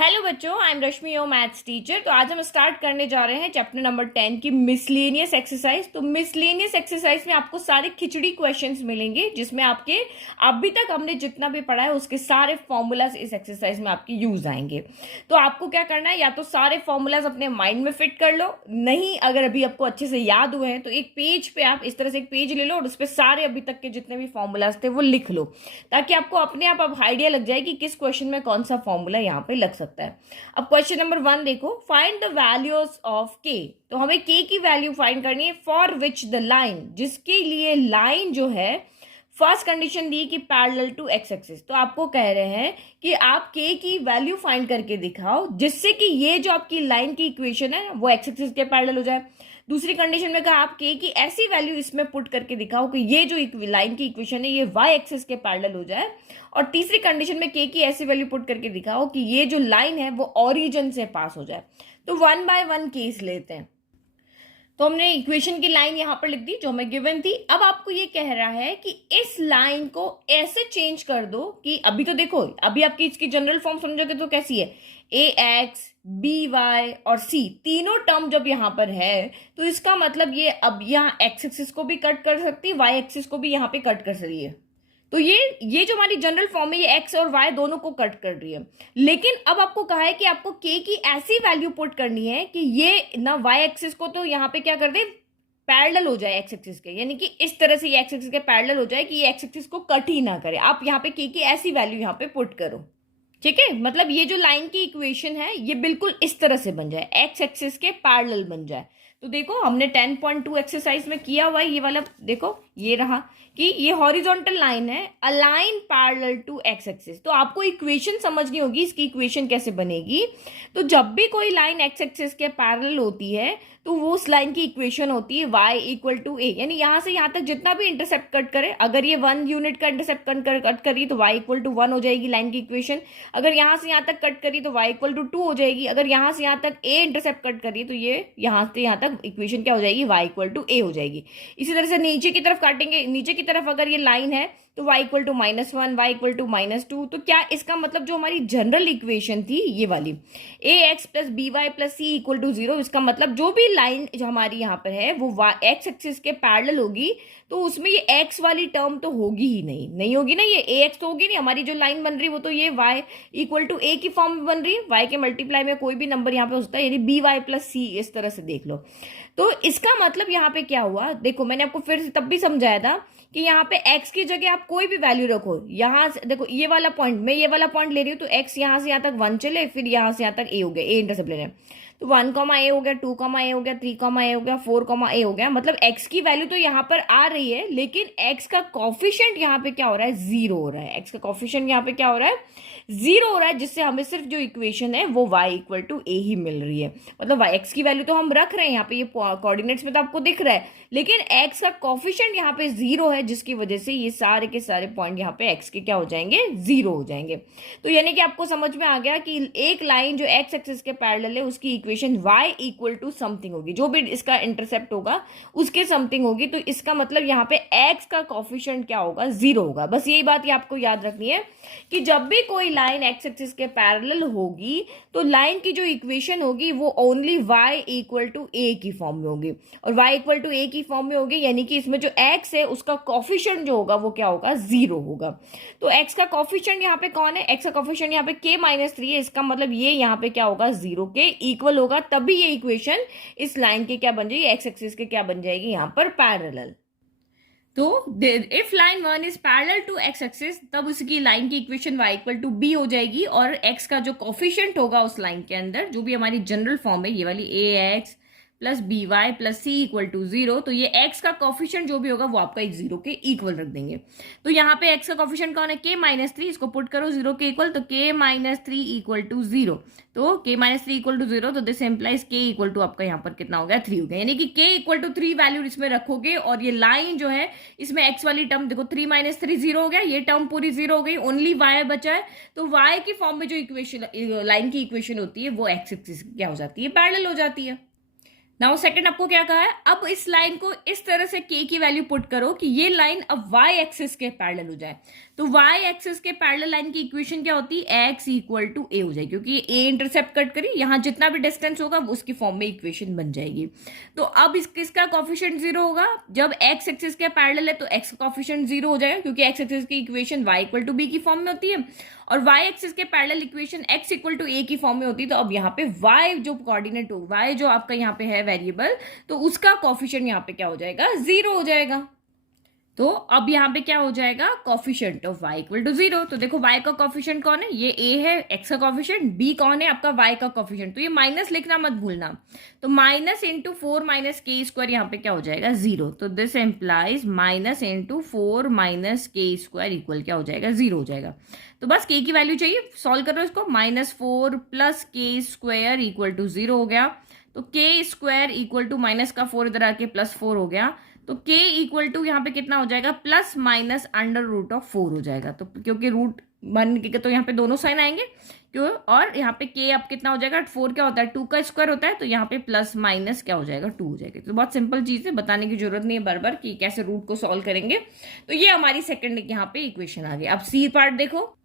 Hello बच्चों, I am Rashmi your maths teacher. तो आज हम स्टार्ट करने जा रहे हैं चैप्टर नंबर 10 की मिसलेनियस एक्सरसाइज। तो मिसलेनियस एक्सरसाइज में आपको सारे खिचड़ी क्वेश्चंस मिलेंगे, जिसमें आपके अभी तक हमने जितना भी पढ़ा है उसके सारे फॉर्मूलाज इस एक्सरसाइज में आपके यूज आएंगे। तो आपको क्या करना है, या तो सारे फॉर्मूलाज अपने माइंड में फिट कर लो, नहीं अगर अभी आपको अच्छे से याद हुए हैं तो एक पेज पे आप इस तरह से एक पेज ले लो और उस पर सारे अभी तक के जितने भी फॉर्मूलाज थे वो लिख लो, ताकि आपको अपने आप अब आइडिया लग जाए कि किस क्वेश्चन में कौन सा फॉर्मूला यहाँ पे लग सकता है। अब क्वेश्चन नंबर 1 देखो, फाइंड द वैल्यूज ऑफ के। तो हमें के की वैल्यू फाइंड करनी है फॉर विच द लाइन, जिसके लिए लाइन जो है फर्स्ट कंडीशन दी कि पैरेलल टू एक्स एक्सिस। तो आपको कह रहे हैं कि आप के की वैल्यू फाइंड करके दिखाओ जिससे कि ये जो आपकी लाइन की इक्वेशन है वो एक्स एक्सिस के पैरेलल हो जाए। दूसरी कंडीशन में कहा आप के की ऐसी वैल्यू इसमें पुट करके दिखाओ कि ये जो लाइन की इक्वेशन है ये वाई एक्सिस के पैरेलल हो जाए। और तीसरी कंडीशन में के की ऐसी वैल्यू पुट करके दिखाओ कि ये जो लाइन है वो ओरिजिन से पास हो जाए। तो 1 बाय 1 केस लेते हैं। तो हमने इक्वेशन की लाइन यहां पर लिख दी जो हमें गिवन थी। अब आपको ये कह रहा है कि इस लाइन को ऐसे चेंज कर दो कि अभी तो देखो, अभी आपकी इसकी जनरल फॉर्म समझोगे तो कैसी है, ए एक्स बी वाई और सी तीनों टर्म जब यहां पर है तो इसका मतलब ये अब यहाँ एक्स एक्सिस को भी कट कर सकती है, वाई एक्सिस को भी यहां पे कट कर सकती है। तो ये जो हमारी जनरल फॉर्म है ये एक्स और वाई दोनों को कट कर रही है। लेकिन अब आपको कहा है कि आपको के की ऐसी वैल्यू पुट करनी है कि ये ना वाई एक्सिस को तो यहाँ पे क्या कर दे, पैरेलल हो जाए एक्स एक्सिस के, यानी कि इस तरह से ये एक्स एक्सिस के पैरेलल हो जाए कि ये एक्स एक्सिस को कट ही ना करे। आप यहाँ पे के की ऐसी वैल्यू यहाँ पे पुट करो, ठीक है। मतलब ये जो लाइन की इक्वेशन है ये बिल्कुल इस तरह से बन जाए, एक्स एक्सिस के पैरेलल बन जाए। तो देखो हमने 10.2 एक्सरसाइज में किया हुआ है, ये वाला देखो ये रहा कि ये हॉरिजॉन्टल लाइन है, align parallel to X axis. तो आपको इक्वेशन समझनी होगी, इसकी इक्वेशन कैसे बनेगी। तो जब भी कोई लाइन एक्स एक्सिस के पैरेलल होती है तो वो उस लाइन की इक्वेशन होती है y इक्वल टू ए, यानी यहां से यहां तक जितना भी इंटरसेप्ट कट करे, अगर ये 1 यूनिट का इंटरसेप्ट कट करी तो y इक्वल टू 1 हो जाएगी लाइन की इक्वेशन। अगर यहां से यहां तक कट करी तो y इक्वल टू 2 हो जाएगी। अगर यहां से यहां तक a इंटरसेप्ट कट करी तो ये यहां से यहां तक इक्वेशन क्या हो जाएगी, y इक्वल टू a हो जाएगी। इसी तरह से नीचे की तरफ काटेंगे, नीचे की तरफ अगर ये लाइन है तो y equal to -1 y equal to -2। तो क्या इसका मतलब जो हमारी जनरल इक्वेशन थी ये वाली A X plus B Y plus C equal to 0, इसका मतलब जो भी लाइन जो हमारी यहाँ पर है वो एक्स एक्सिस के पैरेलल होगी तो उसमें ये एक्स वाली टर्म तो होगी ही नहीं होगी ना, ये ए एक्स तो होगी नहीं। हमारी जो लाइन बन रही है वो तो ये y इक्वल टू ए की फॉर्म में बन रही है, y के मल्टीप्लाई में कोई भी नंबर यहाँ पे हो सकता है, यानी बी वाई प्लस सी, इस तरह से देख लो। तो इसका मतलब यहाँ पे क्या हुआ, देखो मैंने आपको फिर से तब भी समझाया था कि यहाँ पे x की जगह आप कोई भी वैल्यू रखो। यहाँ से देखो ये वाला पॉइंट, मैं ये वाला पॉइंट ले रही हूँ तो x यहाँ से यहाँ तक 1 चले, फिर यहाँ से यहाँ तक a हो गया, a इंटरसेप्ट ले रहे हैं तो 1 a हो गया, 2 a हो गया, 3 a हो गया, 4 a हो गया। मतलब x की वैल्यू तो यहाँ पर आ रही है, लेकिन x का कॉफिशिएंट यहाँ पे क्या हो रहा है, 0 हो रहा है। x का कॉफिशिएंट यहाँ पे क्या हो रहा है, 0 हो रहा है, जिससे हमें सिर्फ जो इक्वेशन है वो y इक्वल टू a ही मिल रही है। मतलब x की वैल्यू तो हम रख रहे हैं यहाँ पे, ये कोऑर्डिनेट्स में तो आपको दिख रहा है, लेकिन x का कॉफिशिएंट यहाँ पे 0 है, जिसकी वजह से ये सारे के सारे पॉइंट यहाँ पे x के क्या हो जाएंगे, 0 हो जाएंगे। तो यानी कि आपको समझ में आ गया कि एक लाइन जो x एक्सिस के पैरेलल है उसकी equation y equal to something होगी, जो भी इसका इंटरसेप्ट होगा उसके समथिंग होगी। तो इसका मतलब यहाँ पे x का कॉफिशिएंट क्या होगा, 0 होगा। बस यही बात ये आपको याद रखनी है कि जब भी कोई लाइन x एक्सिस के पैरेलल होगी तो लाइन की जो इक्वेशन होगी वो only y equal to a की फॉर्म में होगी, और y इक्वल टू a की फॉर्म में होगी, यानी कि इसमें जो x है उसका कॉफिशिएंट जो होगा वो क्या होगा, 0 होगा। तो x का कॉफिशिएंट यहाँ पे कौन है, x का कॉफिशिएंट यहाँ पे k-3 है, इसका मतलब ये यहाँ पे क्या होगा, 0 के इक्वल होगा, तभी ये इक्वेशन इस लाइन के क्या बन जाएगी, एक्स एक्सिस के क्या बन जाएगी, यहाँ पर पैरेलल। तो if line 1 is parallel to X axis तब उसकी लाइन की equation y equal to b हो जाएगी, और x का जो कॉफिशिएंट होगा उस लाइन के अंदर, जो भी हमारी जनरल फॉर्म है ये वाली A X plus B Y plus C equal to 0, तो ये x का कॉफिशिएंट जो भी होगा वो आपका 0 के इक्वल रख देंगे। तो यहाँ पे x का कॉफिशिएंट कौन है, k-3, इसको पुट करो 0 के इक्वल, तो k-3 इक्वल टू 0। तो k-3 इक्वल टू 0, तो this implies k equal to आपका यहाँ पर कितना हो गया, 3 हो गया, यानी कि k इक्वल टू 3 वैल्यू इसमें रखोगे, और ये लाइन जो है इसमें x वाली टर्म देखो 3-3 0 हो गया, ये टर्म पूरी 0 हो गई, ओनली y बचा है। तो y की फॉर्म में जो इक्वेशन लाइन की इक्वेशन होती है वो x एक्सिस क्या हो जाती है, पैरेलल हो जाती है। नाउ सेकंड आपको क्या कहा है, अब इस लाइन को इस तरह से k की वैल्यू पुट करो कि ये लाइन अब y एक्सिस के पैरेलल हो जाए। तो y एक्सिस के पैरेलल लाइन की इक्वेशन क्या होती है, x इक्वल टू a हो जाएगी, क्योंकि a इंटरसेप्ट कट करी, यहां जितना भी डिस्टेंस होगा उसकी फॉर्म में इक्वेशन बन जाएगी। तो अब किसका कॉफिशिएंट जीरो होगा, जब x एक्सिस के पैरेलल है तो x का कॉफिशिएंट जीरो हो जाएगा, क्योंकि x एक्सिस की equation y equal to b की फॉर्म में होती है और y एक्सिस के parallel equation x equal to a की फॉर्म में होती है। तो अब यहाँ पे y जो कोऑर्डिनेट हो, y जो आपका यहाँ पे है वेरिएबल, तो उसका कॉफिशिएंट यहाँ पे क्या हो जाएगा, जीरो हो जाएगा। तो अब यहाँ पे क्या हो जाएगा, coefficient of y equal to zero. तो देखो y का कॉफिशिएंट कौन है, ये a है, x का कॉफिशिएंट, b कौन है आपका y का कॉफिशिएंट, तो ये माइनस लिखना मत भूलना। तो माइनस इंटू 4 माइनस के स्क्वायर यहाँ पे क्या हो जाएगा, जीरो। तो this employees minus into 4 minus के स्क्वायर इक्वल क्या हो जाएगा, जीरो हो जाएगा। तो बस k की वैल्यू चाहिए, सॉल्व करो इसको, -4 प्लस के स्क्वायर इक्वल टू जीरो हो गया। तो के स्क्वायर इक्वल टू माइनस का 4 इधर आके +4 हो गया। तो k इक्वल टू यहाँ पे कितना हो जाएगा, plus minus under root of 4 हो जाएगा। तो क्योंकि रूट बन के तो यहाँ पे दोनों साइन आएंगे क्यों, और यहाँ पे k अब कितना हो जाएगा, 4 क्या होता है, 2 का स्क्वायर होता है, तो यहाँ पे प्लस माइनस क्या हो जाएगा, 2 हो जाएगा। तो बहुत सिंपल चीज है, बताने की जरूरत नहीं है बार बार कि कैसे रूट को सॉल्व करेंगे। तो ये हमारी सेकंड यहाँ पे इक्वेशन आ गई। अब सी पार्ट देखो।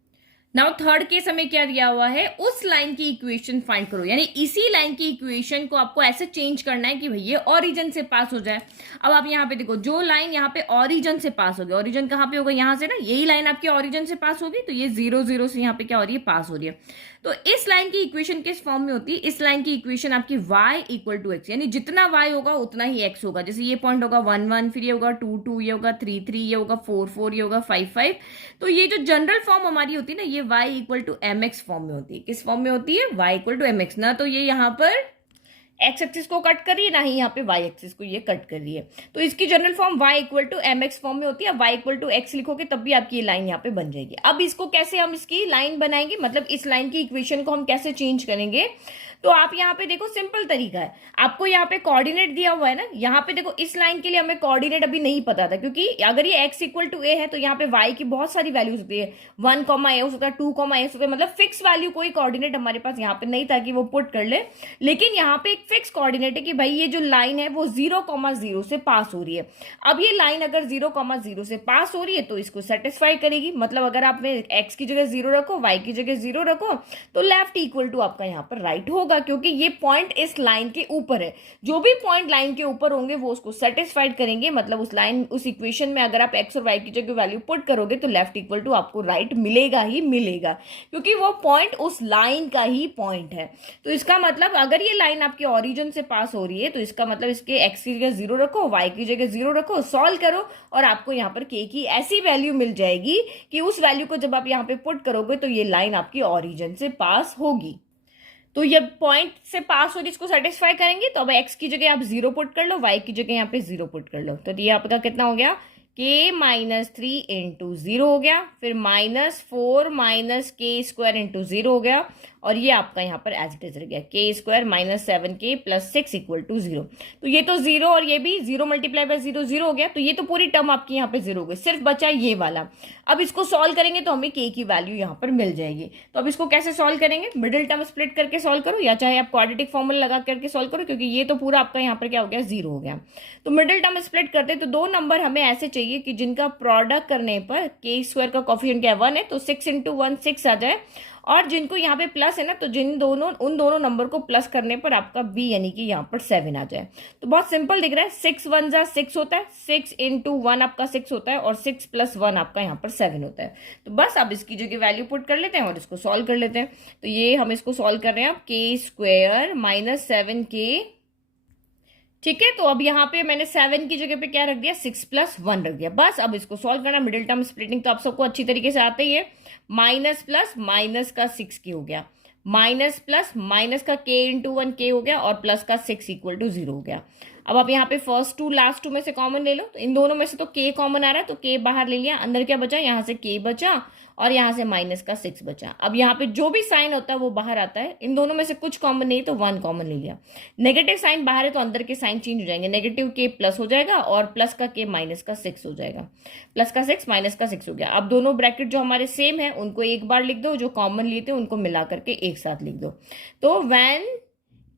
नाउ थर्ड केस हमें क्या दिया हुआ है, उस लाइन की इक्वेशन फाइंड करो, यानी इसी लाइन की इक्वेशन को आपको ऐसे चेंज करना है कि भैया ऑरिजिन से पास हो जाए। अब आप यहाँ पे देखो, जो लाइन यहाँ पे ऑरिजिन से पास होगी, ऑरिजिन कहाँ पे होगा, यहाँ से ना, यही लाइन आपकी ऑरिजिन से पास होगी, तो ये 0 0 से यहाँ पे क्या हो रही है, पास हो रही है। तो इस लाइन की इक्वेशन किस फॉर्म में होती है, इस लाइन की इक्वेशन आपकी y इक्वल टू एक्स, यानी जितना y होगा उतना ही x होगा। जैसे ये पॉइंट होगा 1 1, फिर ये होगा 2 2, ये होगा 3 3, ये होगा 4 4, ये होगा 5 5। तो ये जो जनरल फॉर्म हमारी होती है ना, ये y equal to mx form में होती है। किस फॉर्म में होती है, y इक्वल टू mx। ना तो ये यहाँ पर एक्स एक्सिस को कट करी है, ना ही यहाँ पे वाई एक्सिस को ये कट कर रही है। तो इसकी general form y equal to M X form में होती है। y इक्वल टू एक्स लिखोगे तब भी आपकी ये लाइन यहाँ पे बन जाएगी। अब इसको कैसे हम इसकी लाइन बनाएंगे, मतलब इस लाइन की इक्वेशन को हम कैसे चेंज करेंगे, तो आप यहाँ पे देखो, सिंपल तरीका है। आपको यहाँ पे कोऑर्डिनेट दिया हुआ है ना, यहाँ पे देखो इस लाइन के लिए हमें कोऑर्डिनेट अभी नहीं पता था, क्योंकि अगर ये x इक्वल टू a है तो यहाँ पे y की बहुत सारी वैल्यूज होती है, 1 a हो सकता है, 2 a हो सकता है, मतलब फिक्स वैल्यू कोई कोऑर्डिनेट हमारे पास यहाँ पे नहीं था कि वो पुट कर ले। लेकिन यहाँ पे एक फिक्स कोऑर्डिनेट है कि भाई ये जो लाइन है वो 0 0 से पास हो रही है। अब ये लाइन अगर 0 0 से पास हो रही है तो इसको सेटिस्फाई करेगी, मतलब अगर आपने x की जगह 0 रखो, y की जगह 0 रखो, तो लेफ्ट इक्वल टू आपका यहाँ पर राइट होगा, क्योंकि ये पॉइंट इस लाइन के ऊपर है। जो भी पॉइंट लाइन के ऊपर होंगे वो उसको सेटिस्फाइड करेंगे, मतलब उस लाइन, उस इक्वेशन में अगर आप x और y की जगह वैल्यू पुट करोगे तो लेफ्ट इक्वल टू आपको राइट मिलेगा ही मिलेगा, क्योंकि वो पॉइंट उस लाइन का ही पॉइंट है। तो इसका मतलब अगर ये लाइन आपके ऑरिजिन से पास हो रही है तो इसका मतलब इसके x की जगह 0 रखो, y की जगह 0 रखो, सॉल्व करो, और आपको यहाँ पर k की ऐसी वैल्यू मिल जाएगी कि उस वैल्यू को जब आप यहाँ पे पुट करोगे तो ये लाइन आपकी ऑरिजिन से पास होगी। तो ये पॉइंट से पास हो रही, इसको सेटिस्फाई करेंगे। तो अब x की जगह आप 0 पुट कर लो, y की जगह यहाँ पे 0 पुट कर लो, तो ये आपका कितना हो गया, k माइनस 3 इंटू 0 हो गया, फिर -4 माइनस के स्क्वायर इंटू 0 हो गया, और ये आपका यहाँ पर एज इट इज रह गया के square minus 7k plus 6 equal to 0। तो ये तो 0 और ये भी 0 मल्टीप्लाई बाय 0 0 हो गया, तो ये तो पूरी टर्म आपकी यहाँ पे 0 हो गई, सिर्फ बचा ये वाला। अब इसको सॉल्व करेंगे तो हमें k की वैल्यू यहाँ पर मिल जाएगी। तो अब इसको कैसे सॉल्व करेंगे, मिडिल टर्म स्प्लिट करके सॉल्व करो, या चाहे आप क्वाड्रेटिक फॉर्मूला लगा करके सॉल्व करो, क्योंकि ये तो पूरा आपका यहाँ पर क्या हो गया, 0 हो गया। तो मिडिल टर्म स्प्लिट करते तो दो नंबर हमें ऐसे चाहिए कि जिनका प्रोडक्ट करने पर के स्क्वायर का कॉफिशिएंट क्या 1 है, तो 6 इंटू 1 6 आ जाए, और जिनको यहाँ पे प्लस है ना, तो उन दोनों नंबर को प्लस करने पर आपका b यानी कि यहाँ पर 7 आ जाए। तो बहुत सिंपल दिख रहा है, 6 1 जा 6 होता है, 6 इंटू 1 आपका 6 होता है, और 6 प्लस 1 आपका यहाँ पर 7 होता है। तो बस अब इसकी जगह वैल्यू पुट कर लेते हैं और इसको सॉल्व कर लेते हैं। तो ये हम इसको सॉल्व कर रहे हैं अब, के स्क्वायर माइनस 7k, ठीक है। तो अब यहाँ पे मैंने 7 की जगह पे क्या रख दिया, 6 प्लस 1 रख दिया। बस अब इसको सॉल्व करना, मिडिल टर्म स्प्लिटिंग तो आप सबको अच्छी तरीके से आता ही है। माइनस प्लस माइनस का 6k हो गया, माइनस प्लस माइनस का k इंटू 1k हो गया, और प्लस का 6 इक्वल टू 0 हो गया। अब आप यहाँ पे फर्स्ट टू लास्ट टू में से कॉमन ले लो, तो इन दोनों में से तो k कॉमन आ रहा है, तो k बाहर ले लिया, अंदर क्या बचा, यहाँ से k बचा, और यहाँ से माइनस का 6 बचा। अब यहाँ पे जो भी साइन होता है वो बाहर आता है, इन दोनों में से कुछ कॉमन नहीं तो 1 कॉमन ले लिया। नेगेटिव साइन बाहर है तो अंदर के साइन चेंज हो जाएंगे, नेगेटिव k प्लस हो जाएगा, और प्लस का k माइनस का 6 हो जाएगा, प्लस का 6 माइनस का 6 हो गया। अब दोनों ब्रैकेट जो हमारे सेम है उनको एक बार लिख दो, जो कॉमन लिए थे उनको मिला करके एक साथ लिख दो। तो when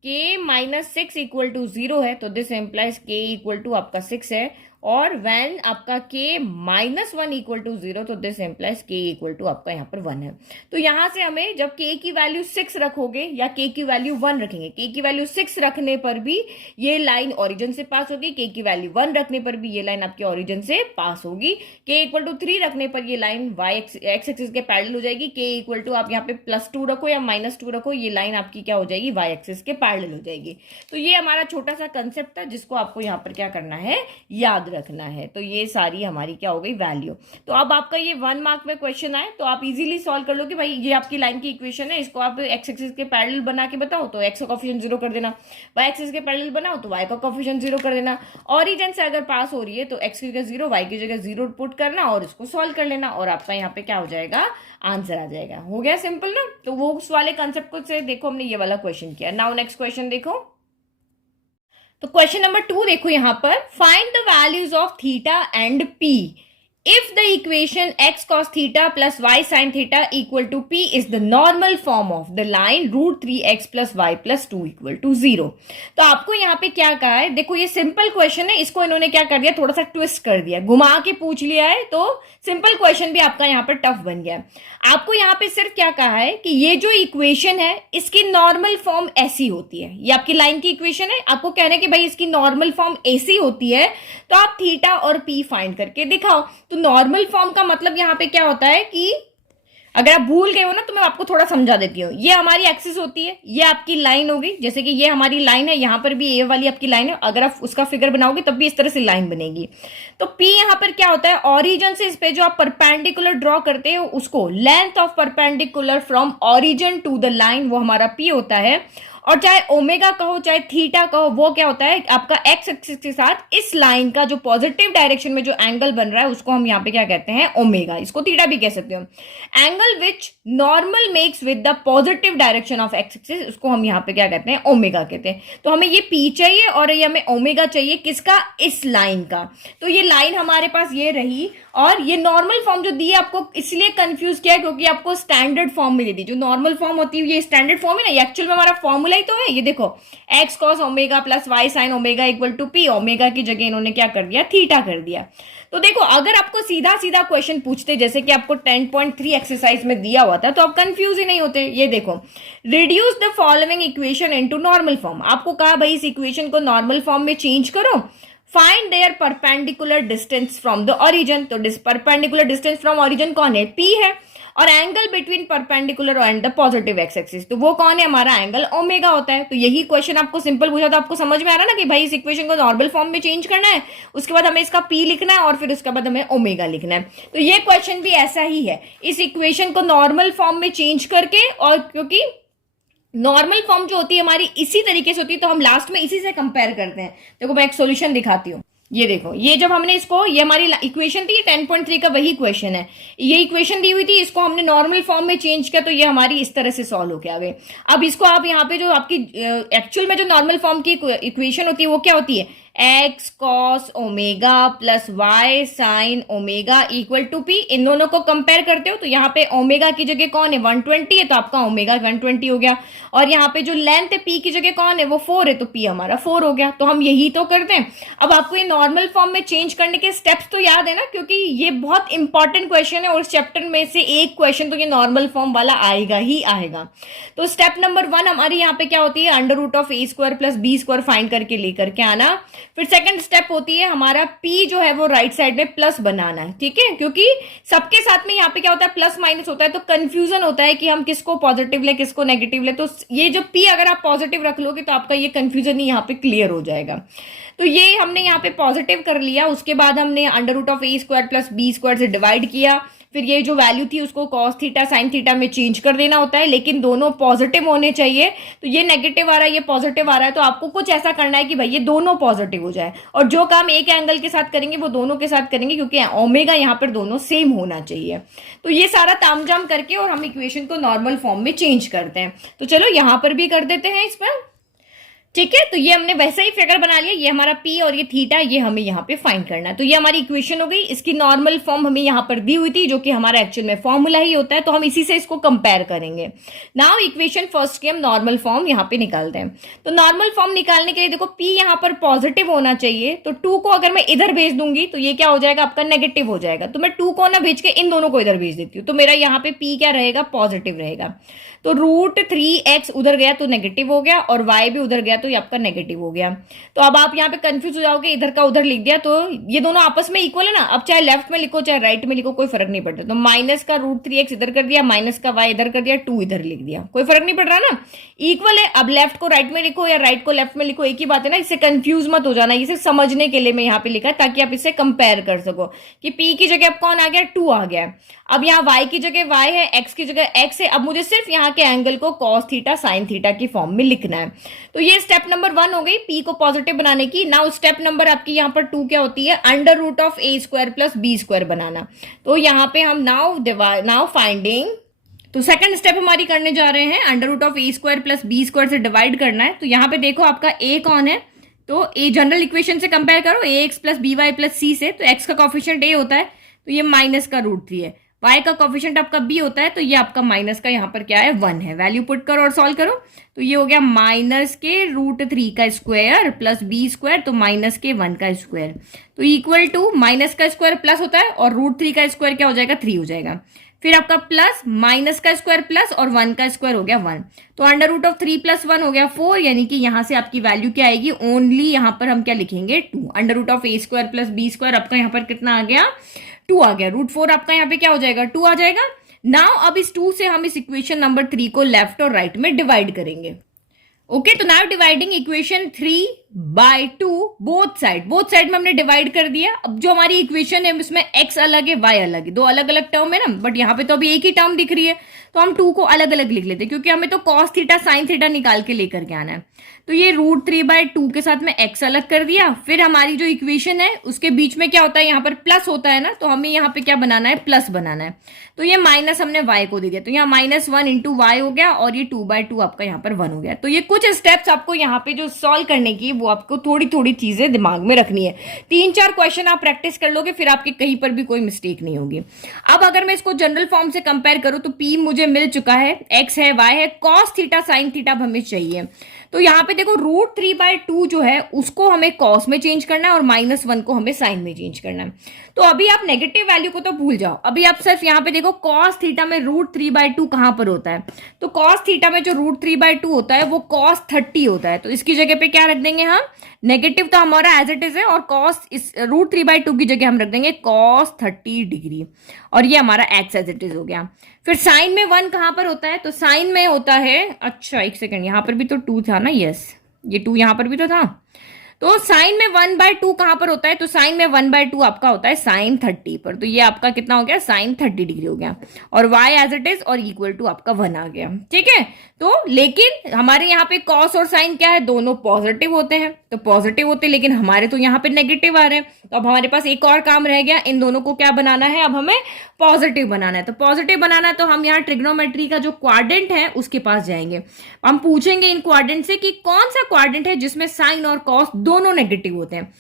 k minus 6 equal to 0 है, तो this implies k equal to आपका 6 है। और व्हेन आपका k माइनस 1 इक्वल टू 0, तो this implies k equal to आपका यहाँ पर 1 है। तो यहां से हमें जब k की वैल्यू 6 रखोगे या k की वैल्यू 1 रखेंगे, k की वैल्यू 6 रखने पर भी ये लाइन ओरिजिन से पास होगी, k की वैल्यू 1 रखने पर भी ये लाइन आपके ओरिजिन से पास होगी, k इक्वल टू 3 रखने पर ये लाइन x एक्सिस के पैरेलल हो जाएगी, k इक्वल टू आप यहाँ पे +2 रखो या -2 रखो, ये लाइन आपकी क्या हो जाएगी, y एक्सिस के पैरेलल हो जाएगी। तो ये हमारा छोटा सा कंसेप्ट था जिसको आपको यहाँ पर क्या करना है, याद रखना है। तो ये सारी हमारी क्या हो गई, वैल्यू। तो अब आपका ये 1 मार्क में क्वेश्चन आए तो आप इजीली सॉल्व कर लो कि भाई ये आपकी लाइन की इक्वेशन है, इसको आप एक्स एक्सिस के पैरेलल बना के बताओ तो एक्स का कोफिशिएंट 0 कर देना, वाई एक्सिस के पैरेलल बनाओ तो वाई का कोफिशिएंट 0 कर देना। ओरिजिन से अगर पास हो रही है तो एक्स की जगह 0, वाई की जगह 0 पुट करना और इसको सॉल्व कर लेना और आपका यहाँ पे क्या हो जाएगा, आंसर आ जाएगा। हो गया सिंपल ना। तो वो उस वाले कंसेप्ट को से देखो हमने ये वाला क्वेश्चन किया। नाउ नेक्स्ट क्वेश्चन देखो। तो क्वेश्चन नंबर 2 देखो यहां पर, find the values of theta and P if the equation x cos theta plus y sin theta equal to p is the normal form of the line root 3x plus y plus 2 equal to 0। तो आपको यहाँ पे क्या कहा है, देखो ये simple question है, इसको इन्होंने क्या कर दिया, थोड़ा सा ट्विस्ट कर दिया, घुमा के पूछ लिया है, तो सिंपल क्वेश्चन भी आपका यहाँ पर टफ बन गया। आपको यहाँ पे सिर्फ क्या कहा है कि ये जो इक्वेशन है इसकी नॉर्मल फॉर्म ऐसी होती है, ये आपकी लाइन की इक्वेशन है, आपको कहना है कि भाई इसकी नॉर्मल फॉर्म ऐसी होती है, तो आप थीटा और पी फाइंड करके दिखाओ। तो नॉर्मल फॉर्म का मतलब यहां पे क्या होता है कि अगर आप भूल गए हो ना तो मैं आपको थोड़ा समझा देती हूँ। ये हमारी एक्सिस होती है, ये आपकी लाइन होगी, जैसे कि ये हमारी लाइन है, यहां पर भी ए वाली आपकी लाइन है, अगर आप उसका फिगर बनाओगे तब भी इस तरह से लाइन बनेगी। तो पी यहां पर क्या होता है, ओरिजिन से इस पे जो आप परपेंडिकुलर ड्रॉ करते हो उसको, length of perpendicular from origin to the line, वो हमारा पी होता है। और चाहे ओमेगा कहो चाहे थीटा कहो, वो क्या होता है आपका एक्स एक्सिस के साथ इस लाइन का जो पॉजिटिव डायरेक्शन में जो एंगल बन रहा है उसको हम यहाँ पे क्या कहते हैं, ओमेगा। इसको थीटा भी कह सकते हो। Angle which normal makes with the positive direction of x axis, उसको हम यहाँ पे क्या कहते हैं, ओमेगा कहते हैं। तो हमें ये पी चाहिए और ये हमें ओमेगा चाहिए, किसका, इस लाइन का। तो ये लाइन हमारे पास ये रही, और ये नॉर्मल फॉर्म जो दी है आपको इसलिए कंफ्यूज किया क्योंकि आपको स्टैंडर्ड फॉर्म में दे दी। जो नॉर्मल फॉर्म होती है ये स्टैंडर्ड फॉर्म है ना, ये एक्चुअल में हमारा फॉर्मूला ही तो है। ये देखो X cos omega plus Y sine omega equal to P, omega की जगह इन्होंने क्या कर दिया, थीटा कर दिया। तो देखो अगर आपको सीधा सीधा क्वेश्चन पूछते जैसे कि आपको 10.3 एक्सरसाइज में दिया हुआ था तो आप कंफ्यूज ही नहीं होते। ये देखो, reduce the following equation into normal form, आपको कहा भाई इस इक्वेशन को नॉर्मल फॉर्म में चेंज करो, find their perpendicular distance from the origin. तो परपेंडिकुलर डिस्टेंस फ्रॉम ओरिजिन कौन है, पी है, और angle between perpendicular and the positive X axis, तो वो कौन है, हमारा एंगल ओमेगा होता है। तो यही क्वेश्चन आपको सिंपल पूछा तो आपको समझ में आ रहा ना कि भाई इस इक्वेशन को नॉर्मल फॉर्म में चेंज करना है, उसके बाद हमें इसका पी लिखना है और फिर उसके बाद हमें ओमेगा लिखना है। तो ये क्वेश्चन भी ऐसा ही है, इस इक्वेशन को नॉर्मल फॉर्म में चेंज करके, और क्योंकि नॉर्मल फॉर्म जो होती है हमारी इसी तरीके से होती है तो हम लास्ट में इसी से कंपेयर करते हैं। देखो मैं एक सॉल्यूशन दिखाती हूँ। ये देखो, ये जब हमने इसको, ये हमारी इक्वेशन थी, 10.3 का वही क्वेश्चन है, ये इक्वेशन दी हुई थी, इसको हमने नॉर्मल फॉर्म में चेंज किया तो ये हमारी इस तरह से सॉल्व होके आ गए। अब इसको आप यहाँ पे जो आपकी एक्चुअल में जो नॉर्मल फॉर्म की इक्वेशन होती है वो क्या होती है, X cos omega plus Y sine omega equal to P. इन दोनों को कंपेयर करते हो तो यहाँ पे ओमेगा की जगह कौन है, 120 है, तो आपका ओमेगा 120 हो गया। और यहाँ पे जो लेंथ है पी की जगह कौन है, वो 4 है, तो पी हमारा 4 हो गया। तो हम यही तो करते हैं। अब आपको ये नॉर्मल फॉर्म में चेंज करने के स्टेप्स तो याद है ना, क्योंकि ये बहुत इंपॉर्टेंट क्वेश्चन है और इस चैप्टर में से एक क्वेश्चन तो ये नॉर्मल फॉर्म वाला आएगा ही आएगा। तो स्टेप नंबर 1 हमारी यहाँ पे क्या होती है, under root of A square plus B square find करके लेकर के आना। फिर सेकंड स्टेप होती है हमारा पी जो है वो राइट साइड में प्लस बनाना है, ठीक है, क्योंकि सबके साथ में यहाँ पे क्या होता है, प्लस माइनस होता है, तो कंफ्यूजन होता है कि हम किसको पॉजिटिव ले किसको नेगेटिव ले। तो ये जो पी अगर आप पॉजिटिव रख लोगे तो आपका ये कंफ्यूजन ही यहाँ पे क्लियर हो जाएगा। तो ये हमने यहाँ पे पॉजिटिव कर लिया, उसके बाद हमने under root of A square plus B square से डिवाइड किया। फिर ये जो वैल्यू थी उसको कॉस थीटा साइन थीटा में चेंज कर देना होता है, लेकिन दोनों पॉजिटिव होने चाहिए। तो ये नेगेटिव आ रहा है, ये पॉजिटिव आ रहा है, तो आपको कुछ ऐसा करना है कि भाई ये दोनों पॉजिटिव हो जाए, और जो काम एक एंगल के साथ करेंगे वो दोनों के साथ करेंगे, क्योंकि ओमेगा यहाँ पर दोनों सेम होना चाहिए। तो ये सारा तामझाम करके और हम इक्वेशन को नॉर्मल फॉर्म में चेंज करते हैं। तो चलो यहाँ पर भी कर देते हैं इस पर। ठीक है, तो ये हमने वैसा ही फिगर बना लिया, ये हमारा पी और ये थीटा, ये हमें यहाँ पे फाइंड करना है। तो ये हमारी इक्वेशन हो गई, इसकी नॉर्मल फॉर्म हमें यहाँ पर दी हुई थी, जो कि हमारा एक्चुअल में फॉर्मूला ही होता है, तो हम इसी से इसको कंपेयर करेंगे। नाउ इक्वेशन फर्स्ट की हम नॉर्मल फॉर्म यहाँ पे निकालते हैं। तो नॉर्मल फॉर्म निकालने के लिए देखो, पी यहाँ पर पॉजिटिव होना चाहिए, तो 2 को अगर मैं इधर भेज दूंगी तो ये क्या हो जाएगा, आपका नेगेटिव हो जाएगा। तो मैं 2 को ना भेज के इन दोनों को इधर भेज देती हूँ, तो मेरा यहाँ पे पी क्या रहेगा, पॉजिटिव रहेगा। तो √3x उधर गया तो नेगेटिव हो गया, और y भी उधर गया तो ये आपका नेगेटिव हो गया। तो अब आप यहाँ पे कंफ्यूज हो जाओगे, इधर का उधर लिख दिया तो ये दोनों आपस में इक्वल है ना। अब चाहे लेफ्ट में लिखो चाहे राइट में लिखो, कोई फर्क नहीं पड़ता। तो माइनस का √3x इधर कर दिया, माइनस का y इधर कर दिया, 2 इधर लिख दिया, कोई फर्क नहीं पड़ रहा ना, इक्वल है। अब लेफ्ट को राइट में लिखो या राइट को लेफ्ट में लिखो, एक ही बात है ना, इससे कंफ्यूज मत हो जाना। इसे समझने के लिए मैं यहाँ पे लिखा है, ताकि आप इसे कंपेयर कर सको कि p की जगह अब कौन आ गया, 2 आ गया। अब यहाँ y की जगह y है, x की जगह x है। अब मुझे सिर्फ यहाँ के एंगल को cos थीटा sin थीटा की फॉर्म में लिखना है। तो ये स्टेप नंबर 1 हो गई p को पॉजिटिव बनाने की। नाउ स्टेप नंबर आपकी यहाँ पर 2 क्या होती है, √a² + b² बनाना। तो यहाँ पे हम नाउ फाइंडिंग, तो सेकंड स्टेप हमारी करने जा रहे हैं, √a² + b² से डिवाइड करना है। तो यहाँ पे देखो आपका a कौन है, तो a जनरल इक्वेशन से कंपेयर करो, ax + by + c से। तो x का कॉफिशिएंट a होता है, तो ये माइनस का √3 है। y का कॉफिशिएंट आपका b होता है, तो ये आपका माइनस का यहाँ पर क्या है, 1 है। वैल्यू पुट करो और सॉल्व करो, तो ये हो गया माइनस के √3 का स्क्वायर प्लस b², तो माइनस के 1 का स्क्वायर, तो इक्वल टू माइनस का स्क्वायर प्लस होता है और √3 का स्क्वायर क्या हो जाएगा, 3 हो जाएगा। फिर आपका प्लस माइनस का स्क्वायर प्लस और 1 का स्क्वायर हो गया 1, तो √3 + 1 हो गया 4, यानी कि यहां से आपकी वैल्यू क्या आएगी, ओनली यहां पर हम क्या लिखेंगे, 2। √a² + b² आपका यहां पर कितना आ गया, 2 आ गया। √4 आपका यहाँ पे क्या हो जाएगा, 2 आ जाएगा। नाउ अब इस 2 से हम इस इक्वेशन नंबर 3 को लेफ्ट और राइट में डिवाइड करेंगे। ओके, तो now dividing equation 3/2 both side में हमने डिवाइड कर दिया। अब जो हमारी इक्वेशन है उसमें x अलग है, y अलग है, दो अलग अलग टर्म है ना, बट यहाँ पे तो अभी एक ही टर्म दिख रही है, तो हम 2 को अलग अलग लिख लेते हैं, क्योंकि हमें तो cos थीटा sin थीटा निकाल के लेकर के आना है। तो ये √3/2 के साथ में x अलग कर दिया। फिर हमारी जो इक्वेशन है उसके बीच में क्या होता है, यहाँ पर प्लस होता है ना, तो हमें यहाँ पे क्या बनाना है, प्लस बनाना है। तो ये माइनस हमने y को दे दिया, तो यहाँ -1 × y हो गया, और ये 2/2 आपका यहाँ पर 1 हो गया। तो ये कुछ स्टेप्स आपको यहाँ पे जो सॉल्व करने की, वो आपको थोड़ी थोड़ी चीजें दिमाग में रखनी है। 3-4 क्वेश्चन आप प्रैक्टिस कर लोगे, फिर आपके कहीं पर भी कोई मिस्टेक नहीं होगी। अब अगर मैं इसको जनरल फॉर्म से कंपेयर करूं, तो p मुझे मिल चुका है, x है, y है, cos थीटा sin थीटा अब हमें चाहिए। तो यहाँ पे देखो √3/2 जो है उसको हमें cos में चेंज करना है, और -1 को हमें sin में चेंज करना है। तो अभी आप नेगेटिव वैल्यू को तो भूल जाओ, अभी आप सिर्फ यहाँ पे देखो cos थीटा में √3/2 कहां पर होता है। तो cos थीटा में जो √3/2 होता है वो cos 30 होता है, तो इसकी जगह पे क्या रख देंगे हम, नेगेटिव तो हमारा एज इट इज है, और cos इस √3/2 की जगह हम रख देंगे cos 30 डिग्री, और ये हमारा x एज इट इज हो गया। फिर साइन में 1 कहां पर होता है, तो साइन में होता है, अच्छा एक सेकंड, यहां पर भी तो 2 था ना, यस ये 2 यहां पर भी तो था। तो साइन में 1/2 कहां पर होता है, तो साइन में 1/2 आपका होता है sin 30 पर, तो ये आपका कितना हो गया, sin 30 डिग्री हो गया, और y एज इट इज और इक्वल टू आपका 1 आ गया। ठीक है, तो लेकिन हमारे यहाँ पे cos और sin क्या है, दोनों पॉजिटिव होते हैं, तो पॉजिटिव होते हैं, लेकिन हमारे तो यहाँ पे नेगेटिव आ रहे हैं। तो अब हमारे पास एक और काम रह गया, इन दोनों को क्या बनाना है, अब हमें पॉजिटिव बनाना है। तो पॉजिटिव बनाना है तो हम यहाँ ट्रिग्नोमेट्री का जो क्वाड्रेंट है उसके पास जाएंगे, हम पूछेंगे इन क्वाड्रेंट से कि कौन सा क्वाड्रेंट है जिसमें साइन और कॉस दोनों नेगेटिव होते हैं।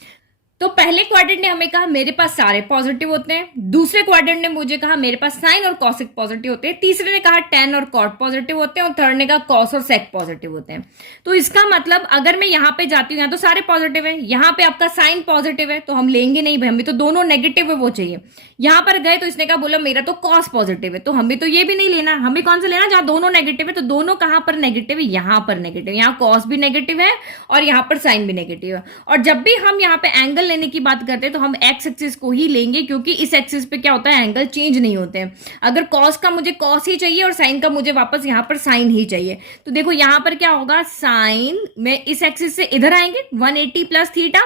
तो पहले क्वाड्रेंट ने हमें कहा मेरे पास सारे पॉजिटिव होते हैं, दूसरे क्वाड्रेंट ने मुझे कहा मेरे पास साइन और कॉसिक पॉजिटिव होते हैं, तीसरे ने कहा tan और cot पॉजिटिव होते हैं, और थर्ड ने कहा cos और sec पॉजिटिव होते हैं। तो इसका मतलब अगर मैं यहाँ पे जाती हूँ, यहाँ तो सारे पॉजिटिव है, यहाँ पे आपका साइन पॉजिटिव है, तो हम लेंगे नहीं भाई, हमें तो दोनों नेगेटिव है वो चाहिए। यहाँ पर गए तो इसने कहा बोला मेरा तो cos पॉजिटिव है, तो हमें तो ये भी नहीं लेना, हमें कौन सा लेना, जहाँ दोनों नेगेटिव है। तो दोनों कहाँ पर नेगेटिव है, यहाँ पर नेगेटिव, यहाँ cos भी नेगेटिव है और यहाँ पर साइन भी नेगेटिव है। और जब भी हम यहाँ पे एंगल लेने की बात करते हैं तो हम एक्स एक्सिस को ही लेंगे, क्योंकि इस एक्सिस पे क्या होता है, एंगल चेंज नहीं होते हैं। अगर कॉस का मुझे कॉस ही चाहिए और साइन का मुझे वापस यहाँ पर साइन ही चाहिए, तो देखो यहाँ पर क्या होगा, साइन में इस एक्सिस से इधर आएंगे 180 + थीटा,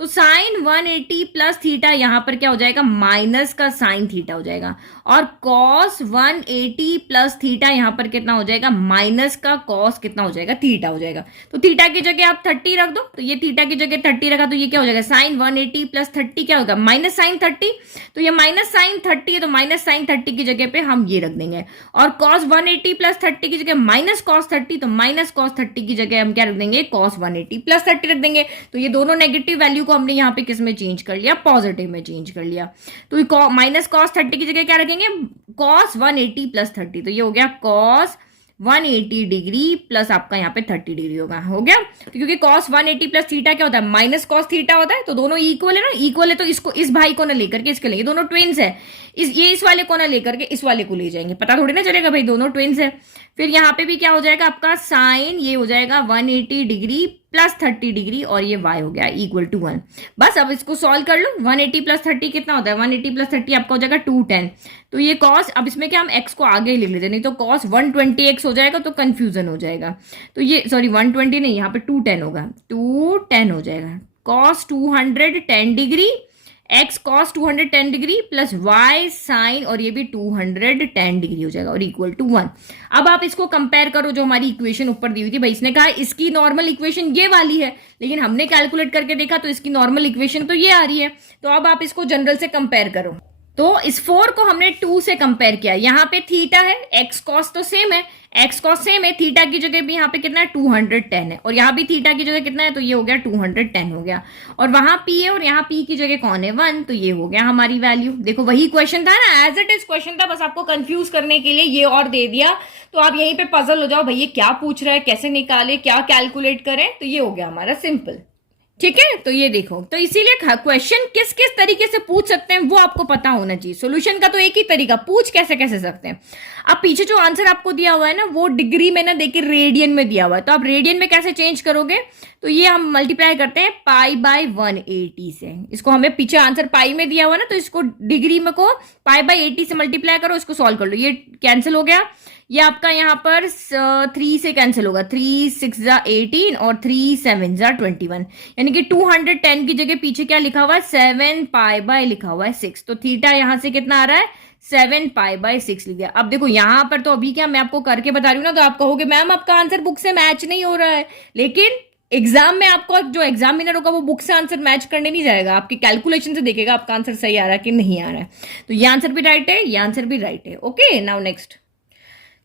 तो साइन 180 प्लस थीटा यहां पर क्या हो जाएगा, माइनस का साइन थीटा हो जाएगा, और कॉस 180 प्लस थीटा यहां पर कितना हो जाएगा, माइनस का कॉस कितना हो जाएगा, थीटा हो जाएगा। तो थीटा की जगह आप 30 रख दो, तो ये थीटा की जगह 30 रखा, तो ये क्या हो जाएगा, साइन 180 प्लस 30 क्या होगा, माइनस साइन 30। तो ये माइनस साइन 30 है, तो माइनस साइन 30 की जगह पे हम ये रख देंगे, और कॉस 180 प्लस 30 की जगह माइनस कॉस 30, तो माइनस कॉस 30 की जगह हम क्या रख देंगे, कॉस 180 प्लस 30 रख देंगे। तो ये दोनों नेगेटिव वैल्यू को हमने यहाँ पे किस में चेंज कर लिया, पॉजिटिव में चेंज कर लिया। तो माइनस कॉस 30 की जगह क्या रखेंगे, कॉस 180 प्लस 30, तो ये हो गया कॉस 180 डिग्री प्लस आपका यहाँ पे 30 डिग्री हो गया। तो क्योंकि cos 180 प्लस थीटा क्या होता है, माइनस कॉस थीटा होता है, तो दोनों इक्वल है ना, इक्वल है तो इसको इस भाई को ना लेकर के इसके लेंगे, दोनों ट्विन्स है, इस वाले को ना लेकर के इस वाले को ले जाएंगे, पता थोड़ी ना चलेगा भाई दोनों ट्विन्स है। फिर यहाँ पे भी क्या हो जाएगा आपका साइन, ये हो जाएगा 180 डिग्री प्लस 30 डिग्री, और ये y हो गया इक्वल टू 1। बस अब इसको सॉल्व कर लो, 180 प्लस 30 कितना होता है, 180 प्लस 30 आपका हो जाएगा 210। तो ये cos, अब इसमें क्या हम x को आगे ही लिख लेते हैं, नहीं तो cos 120x हो जाएगा तो कंफ्यूजन हो जाएगा। तो ये सॉरी 120 नहीं, यहाँ पे 210 होगा, 210 हो जाएगा, cos 210 degree x cos 210 degree plus y sine, और ये भी 210 डिग्री हो जाएगा, और इक्वल टू 1। अब आप इसको कंपेयर करो, जो हमारी इक्वेशन ऊपर दी हुई थी, भाई इसने कहा इसकी नॉर्मल इक्वेशन ये वाली है, लेकिन हमने कैलकुलेट करके देखा तो इसकी नॉर्मल इक्वेशन तो ये आ रही है। तो अब आप इसको जनरल से कंपेयर करो, तो इस 4 को हमने 2 से कंपेयर किया, यहाँ पे थीटा है, x कॉस तो सेम है, x कॉस सेम है, थीटा की जगह भी यहाँ पे कितना है 210 है, और यहाँ भी थीटा की जगह कितना है, तो ये हो गया 210 हो गया, और वहां p है और यहाँ p की जगह कौन है 1, तो ये हो गया हमारी वैल्यू। देखो वही क्वेश्चन था ना, एज इट इज क्वेश्चन था, बस आपको कंफ्यूज करने के लिए ये और दे दिया, तो आप यहीं पे पजल हो जाओ, भाई ये क्या पूछ रहा है, कैसे निकाले, क्या कैलकुलेट करें, तो ये हो गया हमारा सिंपल। ठीक है, तो ये देखो, तो इसीलिए क्वेश्चन किस किस तरीके से पूछ सकते हैं वो आपको पता होना चाहिए। सॉल्यूशन का तो एक ही तरीका, पूछ कैसे कैसे सकते हैं। अब पीछे जो आंसर आपको दिया हुआ है ना, वो डिग्री में ना देखिए रेडियन में दिया हुआ है, तो आप रेडियन में कैसे चेंज करोगे, तो ये हम मल्टीप्लाई करते हैं पाई बाय 180 से। इसको हमें पीछे आंसर पाई में दिया हुआ ना, तो इसको डिग्री में को पाई बाय 80 से मल्टीप्लाई करो, इसको सॉल्व कर लो, ये कैंसिल हो गया, ये आपका यहाँ पर 3 से कैंसिल होगा, 3 6 18 और 3 7 21, यानी कि 210 की जगह पीछे क्या लिखा हुआ है, 7 पाई बाय लिखा हुआ है 6, तो थीटा यहां से कितना आ रहा है, 7 पाई बाय 6 लिख दिया। अब देखो यहां पर तो अभी क्या मैं आपको करके बता रही हूँ ना, तो आप कहोगे मैम आपका आंसर बुक से मैच नहीं हो रहा है, लेकिन एग्जाम में आपको जो एग्जामिनर होगा वो बुक से आंसर मैच करने नहीं जाएगा, आपकी कैलकुलेशन से देखेगा आपका आंसर सही आ रहा है कि नहीं आ रहा है। तो ये आंसर भी राइट है, ये आंसर भी राइट है। ओके, नाउ नेक्स्ट,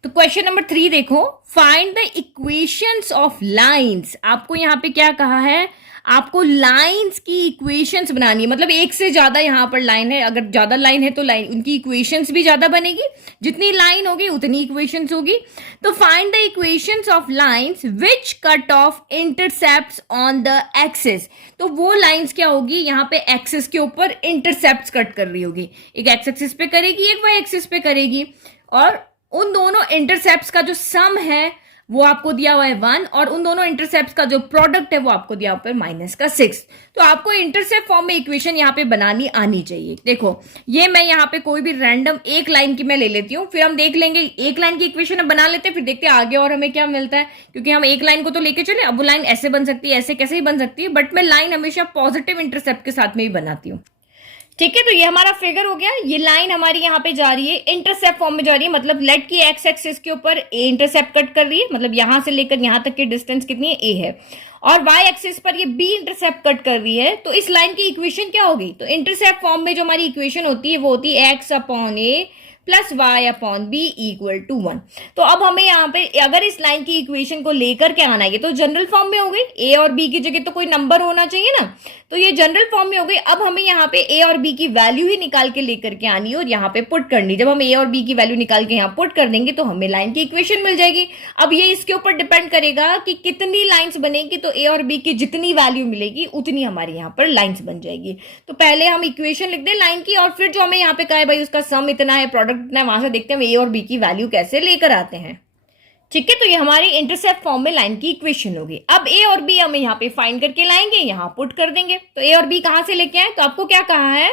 तो क्वेश्चन नंबर 3 देखो, find the equations of lines. आपको यहाँ पे क्या कहा है, आपको लाइंस की इक्वेशंस बनानी है, मतलब एक से ज्यादा यहाँ पर लाइन है, अगर ज्यादा लाइन है तो लाइन उनकी इक्वेशंस भी ज्यादा बनेगी, जितनी लाइन होगी उतनी इक्वेशंस होगी। तो find the equations of lines which cut off intercepts on the axis. तो वो लाइंस क्या होगी, यहाँ पे एक्सिस के ऊपर इंटरसेप्ट्स कट कर रही होगी, एक एक्स एक्सिस पे करेगी, एक वाई एक्सिस पे करेगी, और उन दोनों इंटरसेप्ट्स का जो सम है वो आपको दिया हुआ है 1, और उन दोनों इंटरसेप्ट्स का जो प्रोडक्ट है वो आपको दिया हुआ है -6। तो आपको इंटरसेप्ट फॉर्म में इक्वेशन यहाँ पे बनानी आनी चाहिए। देखो ये मैं यहाँ पे कोई भी रैंडम एक लाइन की मैं ले लेती हूँ, फिर हम देख लेंगे, एक लाइन की इक्वेशन बना लेते हैं, फिर देखते हैं आगे और हमें क्या मिलता है, क्योंकि हम एक लाइन को तो लेके चले, अब वो लाइन ऐसे बन सकती है, ऐसे कैसे ही बन सकती है, बट मैं लाइन हमेशा पॉजिटिव इंटरसेप्ट के साथ में ही बनाती हूँ। ठीक है, तो ये हमारा फिगर हो गया, ये लाइन हमारी यहाँ पे जा रही है इंटरसेप्ट फॉर्म में जा रही है, मतलब लेट की एक्स एक्सिस के ऊपर ए इंटरसेप्ट कट कर रही है, मतलब यहां से लेकर यहां तक की डिस्टेंस कितनी है, ए है, और वाई एक्सिस पर ये बी इंटरसेप्ट कट कर रही है। तो इस लाइन की इक्वेशन क्या होगी, तो इंटरसेप्ट फॉर्म में जो हमारी इक्वेशन होती है वो होती है x upon a plus y upon b equal to 1। तो अब हमें यहाँ पे अगर इस लाइन की इक्वेशन को लेकर के आना है, तो जनरल फॉर्म में हो गई, ए और बी की जगह तो कोई नंबर होना चाहिए ना, तो ये जनरल फॉर्म में हो गई। अब हमें यहाँ पे ए और बी की वैल्यू ही निकाल के लेकर के आनी है और यहाँ पे पुट करनी। जब हम ए और बी की वैल्यू निकाल के यहाँ पुट कर देंगे तो हमें लाइन की इक्वेशन मिल जाएगी। अब ये इसके ऊपर डिपेंड करेगा कि कितनी लाइंस बनेगी, तो ए और बी की जितनी वैल्यू मिलेगी उतनी हमारे यहाँ पर लाइंस बन जाएगी। तो पहले हम इक्वेशन लिख दें लाइन की, और फिर जो हमें यहाँ पे कहा है भाई उसका सम इतना है, प्रोडक्ट इतना है, वहां से देखते हैं हम ए और बी की वैल्यू कैसे लेकर आते हैं। ठीक है, तो ये हमारी इंटरसेप्ट फॉर्म में लाइन की इक्वेशन होगी। अब ए और बी हमें यहाँ पे फाइंड करके लाएंगे, यहाँ पुट कर देंगे। तो ए और बी कहां से लेके आए, तो आपको क्या कहा है,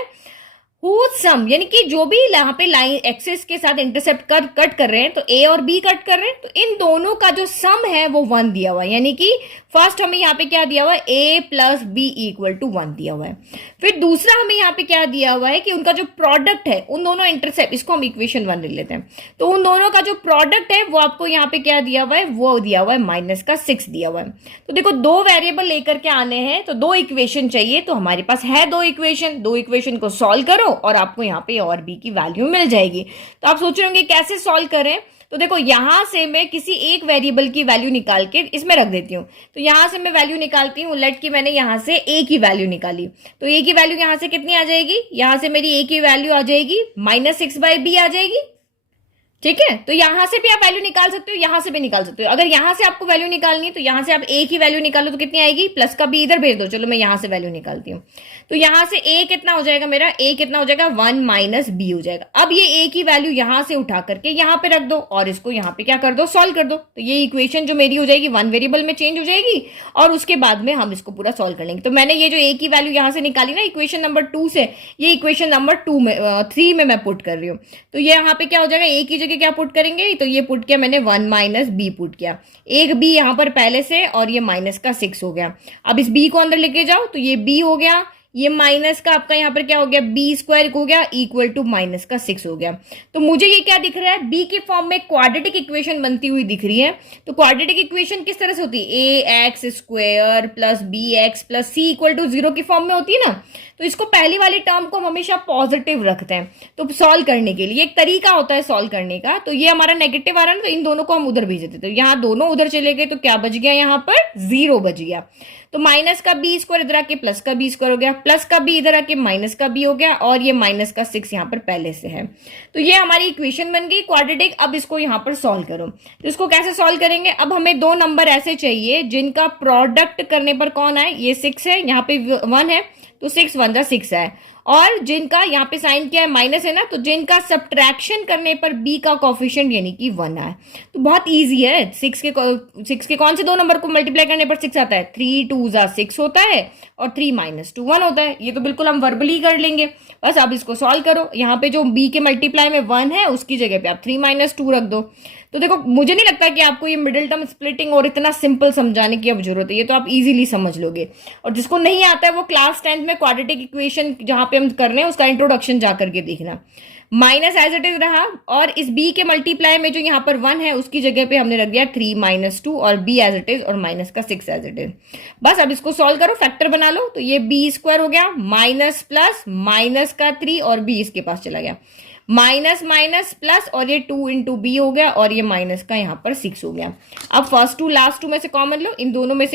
हुज सम, यानी कि जो भी यहाँ पे लाइन एक्सिस के साथ इंटरसेप्ट कट कर रहे हैं, तो ए और बी कट कर रहे हैं, तो इन दोनों का जो सम है वो 1 दिया हुआ है। यानी कि फर्स्ट हमें यहाँ पे क्या दिया हुआ है, ए प्लस बी इक्वल टू 1 दिया हुआ है। फिर दूसरा हमें यहाँ पे क्या दिया हुआ है कि उनका जो प्रोडक्ट है, उन दोनों इंटरसेप्ट, इसको हम इक्वेशन 1 ले लेते हैं, तो उन दोनों का जो प्रोडक्ट है वो आपको यहाँ पे क्या दिया हुआ है, वो दिया हुआ है -6 दिया हुआ है। तो देखो, दो वेरिएबल लेकर के आने हैं, तो दो इक्वेशन चाहिए, तो हमारे पास है दो इक्वेशन को सॉल्व करो और आपको यहाँ पे और बी की वैल्यू मिल जाएगी। तो आप सोच रहे होंगे कैसे सॉल्व करें, तो देखो यहां से मैं किसी एक वेरिएबल की वैल्यू निकाल के इसमें रख देती हूँ। तो यहां से मैं वैल्यू निकालती हूँ, लेट की मैंने यहां से ए की वैल्यू निकाली, तो ए की वैल्यू यहां से कितनी आ जाएगी, यहां से मेरी ए की वैल्यू आ जाएगी -6/b आ जाएगी। ठीक है, तो यहां से भी आप वैल्यू निकाल सकते हो, यहां से भी निकाल सकते हो। अगर यहां से आपको वैल्यू निकालनी है तो यहां से आप ए की वैल्यू निकालो तो कितनी आएगी, प्लस का बी इधर भेज दो। चलो मैं यहां से वैल्यू निकालती हूँ, तो यहां से ए कितना हो जाएगा मेरा, ए कितना हो जाएगा 1 - बी हो जाएगा। अब ये ए की वैल्यू यहां से उठा करके यहां पे रख दो और इसको यहां पे क्या कर दो, सॉल्व कर दो। तो ये इक्वेशन जो मेरी हो जाएगी 1 वेरिएबल में चेंज हो जाएगी और उसके बाद में हम इसको पूरा सॉल्व कर लेंगे। तो मैंने ये जो ए की वैल्यू यहां से निकाली ना इक्वेशन नंबर 2 से, ये इक्वेशन नंबर 3 में मैं पुट कर रही हूँ। तो ये यहाँ पे क्या हो जाएगा, ए की जगह क्या पुट करेंगे, तो ये पुट किया मैंने 1 - बी पुट किया, एक बी यहां पर पहले से, और ये -6 हो गया। अब इस बी को अंदर लेके जाओ तो ये बी हो गया, ये माइनस का आपका यहाँ पर क्या हो गया, b² हो गया इक्वल टू -6 हो गया। तो मुझे ये क्या दिख रहा है, b के फॉर्म में क्वाड्रेटिक इक्वेशन बनती हुई दिख रही है। तो क्वाड्रेटिक इक्वेशन किस तरह से होती है, ax² + bx + c = 0 की फॉर्म में होती है ना। तो इसको पहली वाली टर्म को हम हमेशा पॉजिटिव रखते हैं, तो सॉल्व करने के लिए एक तरीका होता है सॉल्व करने का। तो ये हमारा नेगेटिव आ रहा है ना, तो इन दोनों को हम उधर भेज देते, तो यहाँ दोनों उधर चले गए, तो क्या बच गया, यहाँ पर 0 बच गया। तो माइनस का b² इधर आके प्लस का b² हो गया, प्लस का b इधर आके माइनस का b हो गया, और ये -6 यहाँ पर पहले से है। तो ये हमारी इक्वेशन बन गई क्वाड्रेटिक। अब इसको यहाँ पर सॉल्व करो, तो इसको कैसे सॉल्व करेंगे, अब हमें दो नंबर ऐसे चाहिए जिनका प्रोडक्ट करने पर कौन आए, ये 6 है, यहाँ पे 1 है, तो 6 × 1 = 6 है, और जिनका यहाँ पे साइन किया है माइनस है ना, तो जिनका सब्ट्रैक्शन करने पर b का कोफिशिएंट यानी कि 1 है। तो बहुत इजी है, 6 के कौन से दो नंबर को मल्टीप्लाई करने पर 6 आता है, 3 × 2 = 6 होता है, और 3 - 2 1 होता है। ये तो बिल्कुल हम वर्बली कर लेंगे बस। अब इसको सॉल्व करो, यहाँ पे जो b के मल्टीप्लाई में 1 है उसकी जगह पे आप 3 - 2 रख दो। तो देखो, मुझे नहीं लगता कि आपको ये मिडिल टर्म स्प्लिटिंग और इतना सिंपल समझाने की अब जरूरत है, ये तो आप इजीली समझ लोगे। और जिसको नहीं आता है वो क्लास 10th में क्वाड्रेटिक इक्वेशन जहां पे हम कर रहे हैं उसका इंट्रोडक्शन जा करके देखना। माइनस एज इट इज रहा, और इस b के मल्टीप्लाई में जो यहाँ पर 1 है उसकी जगह पे हमने रख दिया 3 - 2, और b एज इट इज, और -6 एज इट इज। बस अब इसको सॉल्व करो, फैक्टर बना लो, तो ये b² हो गया, माइनस प्लस -3, और b इसके पास चला गया, माइनस माइनस प्लस, और ये 2 × b हो गया, और ये माइनस का यहाँ पर 6 हो गया। अब फर्स्ट टू लास्ट टू में से कॉमन लो, इन दोनों में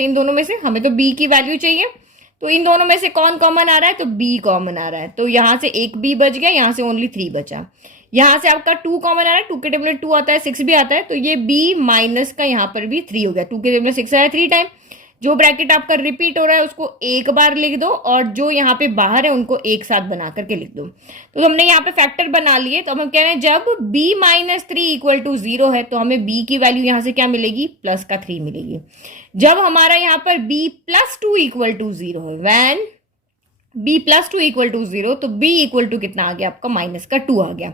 से हमें तो b की वैल्यू चाहिए, तो इन दोनों में से कौन कॉमन आ रहा है, तो b कॉमन आ रहा है, तो यहां से एक b बच गया, यहां से ओनली 3 बचा। यहां से आपका 2 कॉमन आ रहा है, 2 के टेबल में 2 आता है, 6 भी आता है, तो ये b माइनस का यहाँ पर भी 3 हो गया, 2 के टेबल में 6 आया 3 टाइम। जो ब्रैकेट आपका रिपीट हो रहा है उसको एक बार लिख दो, और जो यहाँ पे बाहर है उनको एक साथ बना करके लिख दो। तो हमने यहाँ पे फैक्टर बना लिए, तो हम कह रहे हैं जब b - 3 = 0 है तो हमें b की वैल्यू यहाँ से क्या मिलेगी, +3 मिलेगी। जब हमारा यहाँ पर b + 2 = 0 है, वैन b + 2 = 0, तो b = कितना आ गया आपका, -2 आ गया।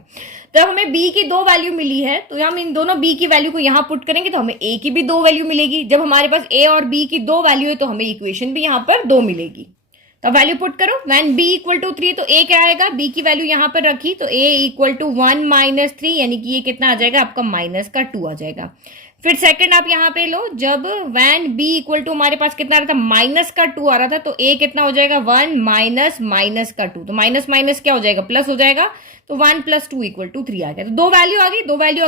तो हमें b की 2 वैल्यू मिली है, तो हम इन दोनों b की वैल्यू को यहाँ पुट करेंगे तो हमें a की भी 2 वैल्यू मिलेगी। जब हमारे पास a और b की 2 वैल्यू है तो हमें इक्वेशन भी यहाँ पर 2 मिलेगी। तो वैल्यू पुट करो, वैन b = 3, तो a क्या आएगा, b की वैल्यू यहाँ पर रखी, तो a = 1 - 3, यानी कि ये कितना आ जाएगा आपका, -2 आ जाएगा। फिर सेकंड आप यहाँ पे लो, जब वैन b = हमारे पास कितना आ रहा था, -2 आ रहा था, तो a कितना हो जाएगा, 1 - -2, तो माइनस माइनस क्या हो जाएगा, प्लस हो जाएगा, तो 1 + 2 = 3 आ गया। तो दो वैल्यू आ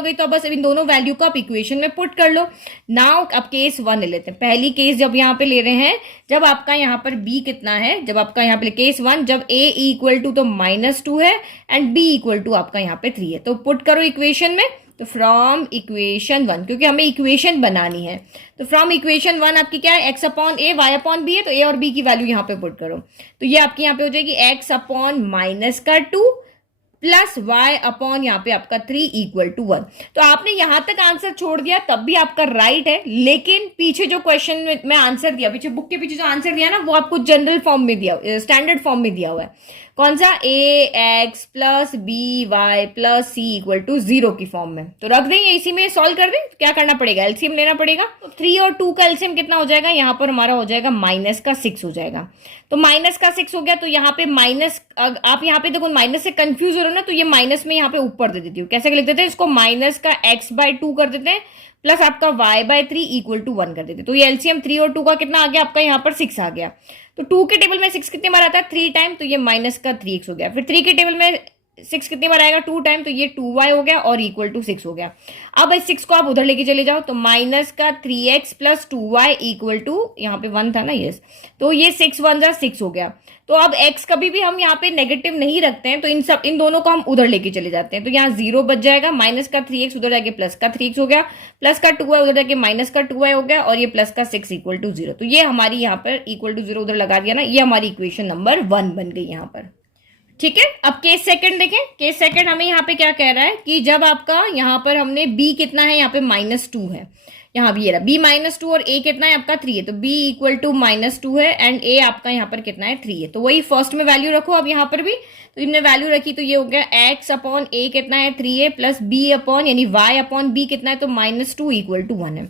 गई, तो बस इन दोनों वैल्यू को आप इक्वेशन में पुट कर लो। नाउ अब केस 1 ले लेते हैं, पहली केस जब यहाँ पे ले रहे हैं, जब आपका यहाँ पर b कितना है, जब आपका यहाँ पे केस 1, जब a = तो -2 है एंड b = आपका यहाँ पे 3 है, तो पुट करो इक्वेशन में। तो फ्रॉम इक्वेशन 1, क्योंकि हमें इक्वेशन बनानी है, तो फ्रॉम इक्वेशन 1 आपकी क्या है, x/a y/b है, तो a और b की वैल्यू यहाँ पे पुट करो। तो ये आपकी यहाँ पे हो जाएगी x/-2 प्लस y अपॉन यहाँ पे आपका 3 इक्वल टू 1। तो आपने यहां तक आंसर छोड़ दिया तब भी आपका राइट है, लेकिन पीछे जो क्वेश्चन में आंसर दिया, पीछे बुक के पीछे जो आंसर दिया ना, वो आपको जनरल फॉर्म में दिया, स्टैंडर्ड फॉर्म में दिया हुआ है। कौन सा? ax plus B Y plus C equal to 0 की फॉर्म में। तो रख देंगे इसी में, सॉल्व कर दें। तो क्या करना पड़ेगा? एलसीएम लेना पड़ेगा। तो 3 और 2 का एलसीएम कितना हो जाएगा? यहाँ पर हमारा हो जाएगा माइनस का 6 हो जाएगा। तो माइनस का 6 हो गया, तो यहाँ पे माइनस, आप यहाँ पे देखो माइनस से कंफ्यूज हो रहे हो ना, तो ये माइनस में यहाँ पे ऊपर दे देती हूँ। कैसे लिख देते हैं इसको? माइनस का x/2 कर देते हैं प्लस आपका y/3 इक्वल टू 1 कर देते हैं। तो ये एलसीएम 3 और 2 का कितना आ गया आपका? यहाँ पर 6 आ गया। तो 2 के टेबल में 6 कितनी बार आता है? 3 टाइम, तो ये माइनस का 3x हो गया। फिर 3 के टेबल में 6 कितनी बार आएगा? 2 टाइम, तो ये 2y हो गया और इक्वल टू 6 हो गया। अब इस 6 को आप उधर लेके चले जाओ, तो माइनस का 3x plus 2y equal to, यहाँ पे 1 था ना, यस, तो ये 6 1 जा 6 हो गया। तो अब x कभी भी हम यहाँ पे नेगेटिव नहीं रखते हैं, तो इन दोनों को हम उधर लेके चले जाते हैं। तो यहाँ 0 बच जाएगा, माइनस का 3x उधर जाके प्लस का 3x हो गया, प्लस का 2y उधर जाके माइनस का 2y हो गया, और ये प्लस का 6 इक्वल टू 0। तो ये हमारी यहाँ पर इक्वल टू 0 उधर लगा दिया ना, ये हमारी इक्वेशन नंबर 1 बन गई यहाँ पर। ठीक है, अब केस सेकंड देखें। केस सेकंड हमें यहाँ पे क्या कह रहा है कि जब आपका यहाँ पर हमने b कितना है, यहाँ पे -2 है, यहाँ भी ये रहा b -2 और a कितना है आपका 3 है, तो b इक्वल टू -2 है एंड a आपका यहाँ पर कितना है 3 है। तो वही फर्स्ट में वैल्यू रखो अब यहाँ पर भी, तो इनमें वैल्यू रखी तो ये हो गया x अपॉन a कितना है 3 है प्लस b अपॉन यानी y अपॉन b कितना है, तो -2 इक्वल टू 1 है।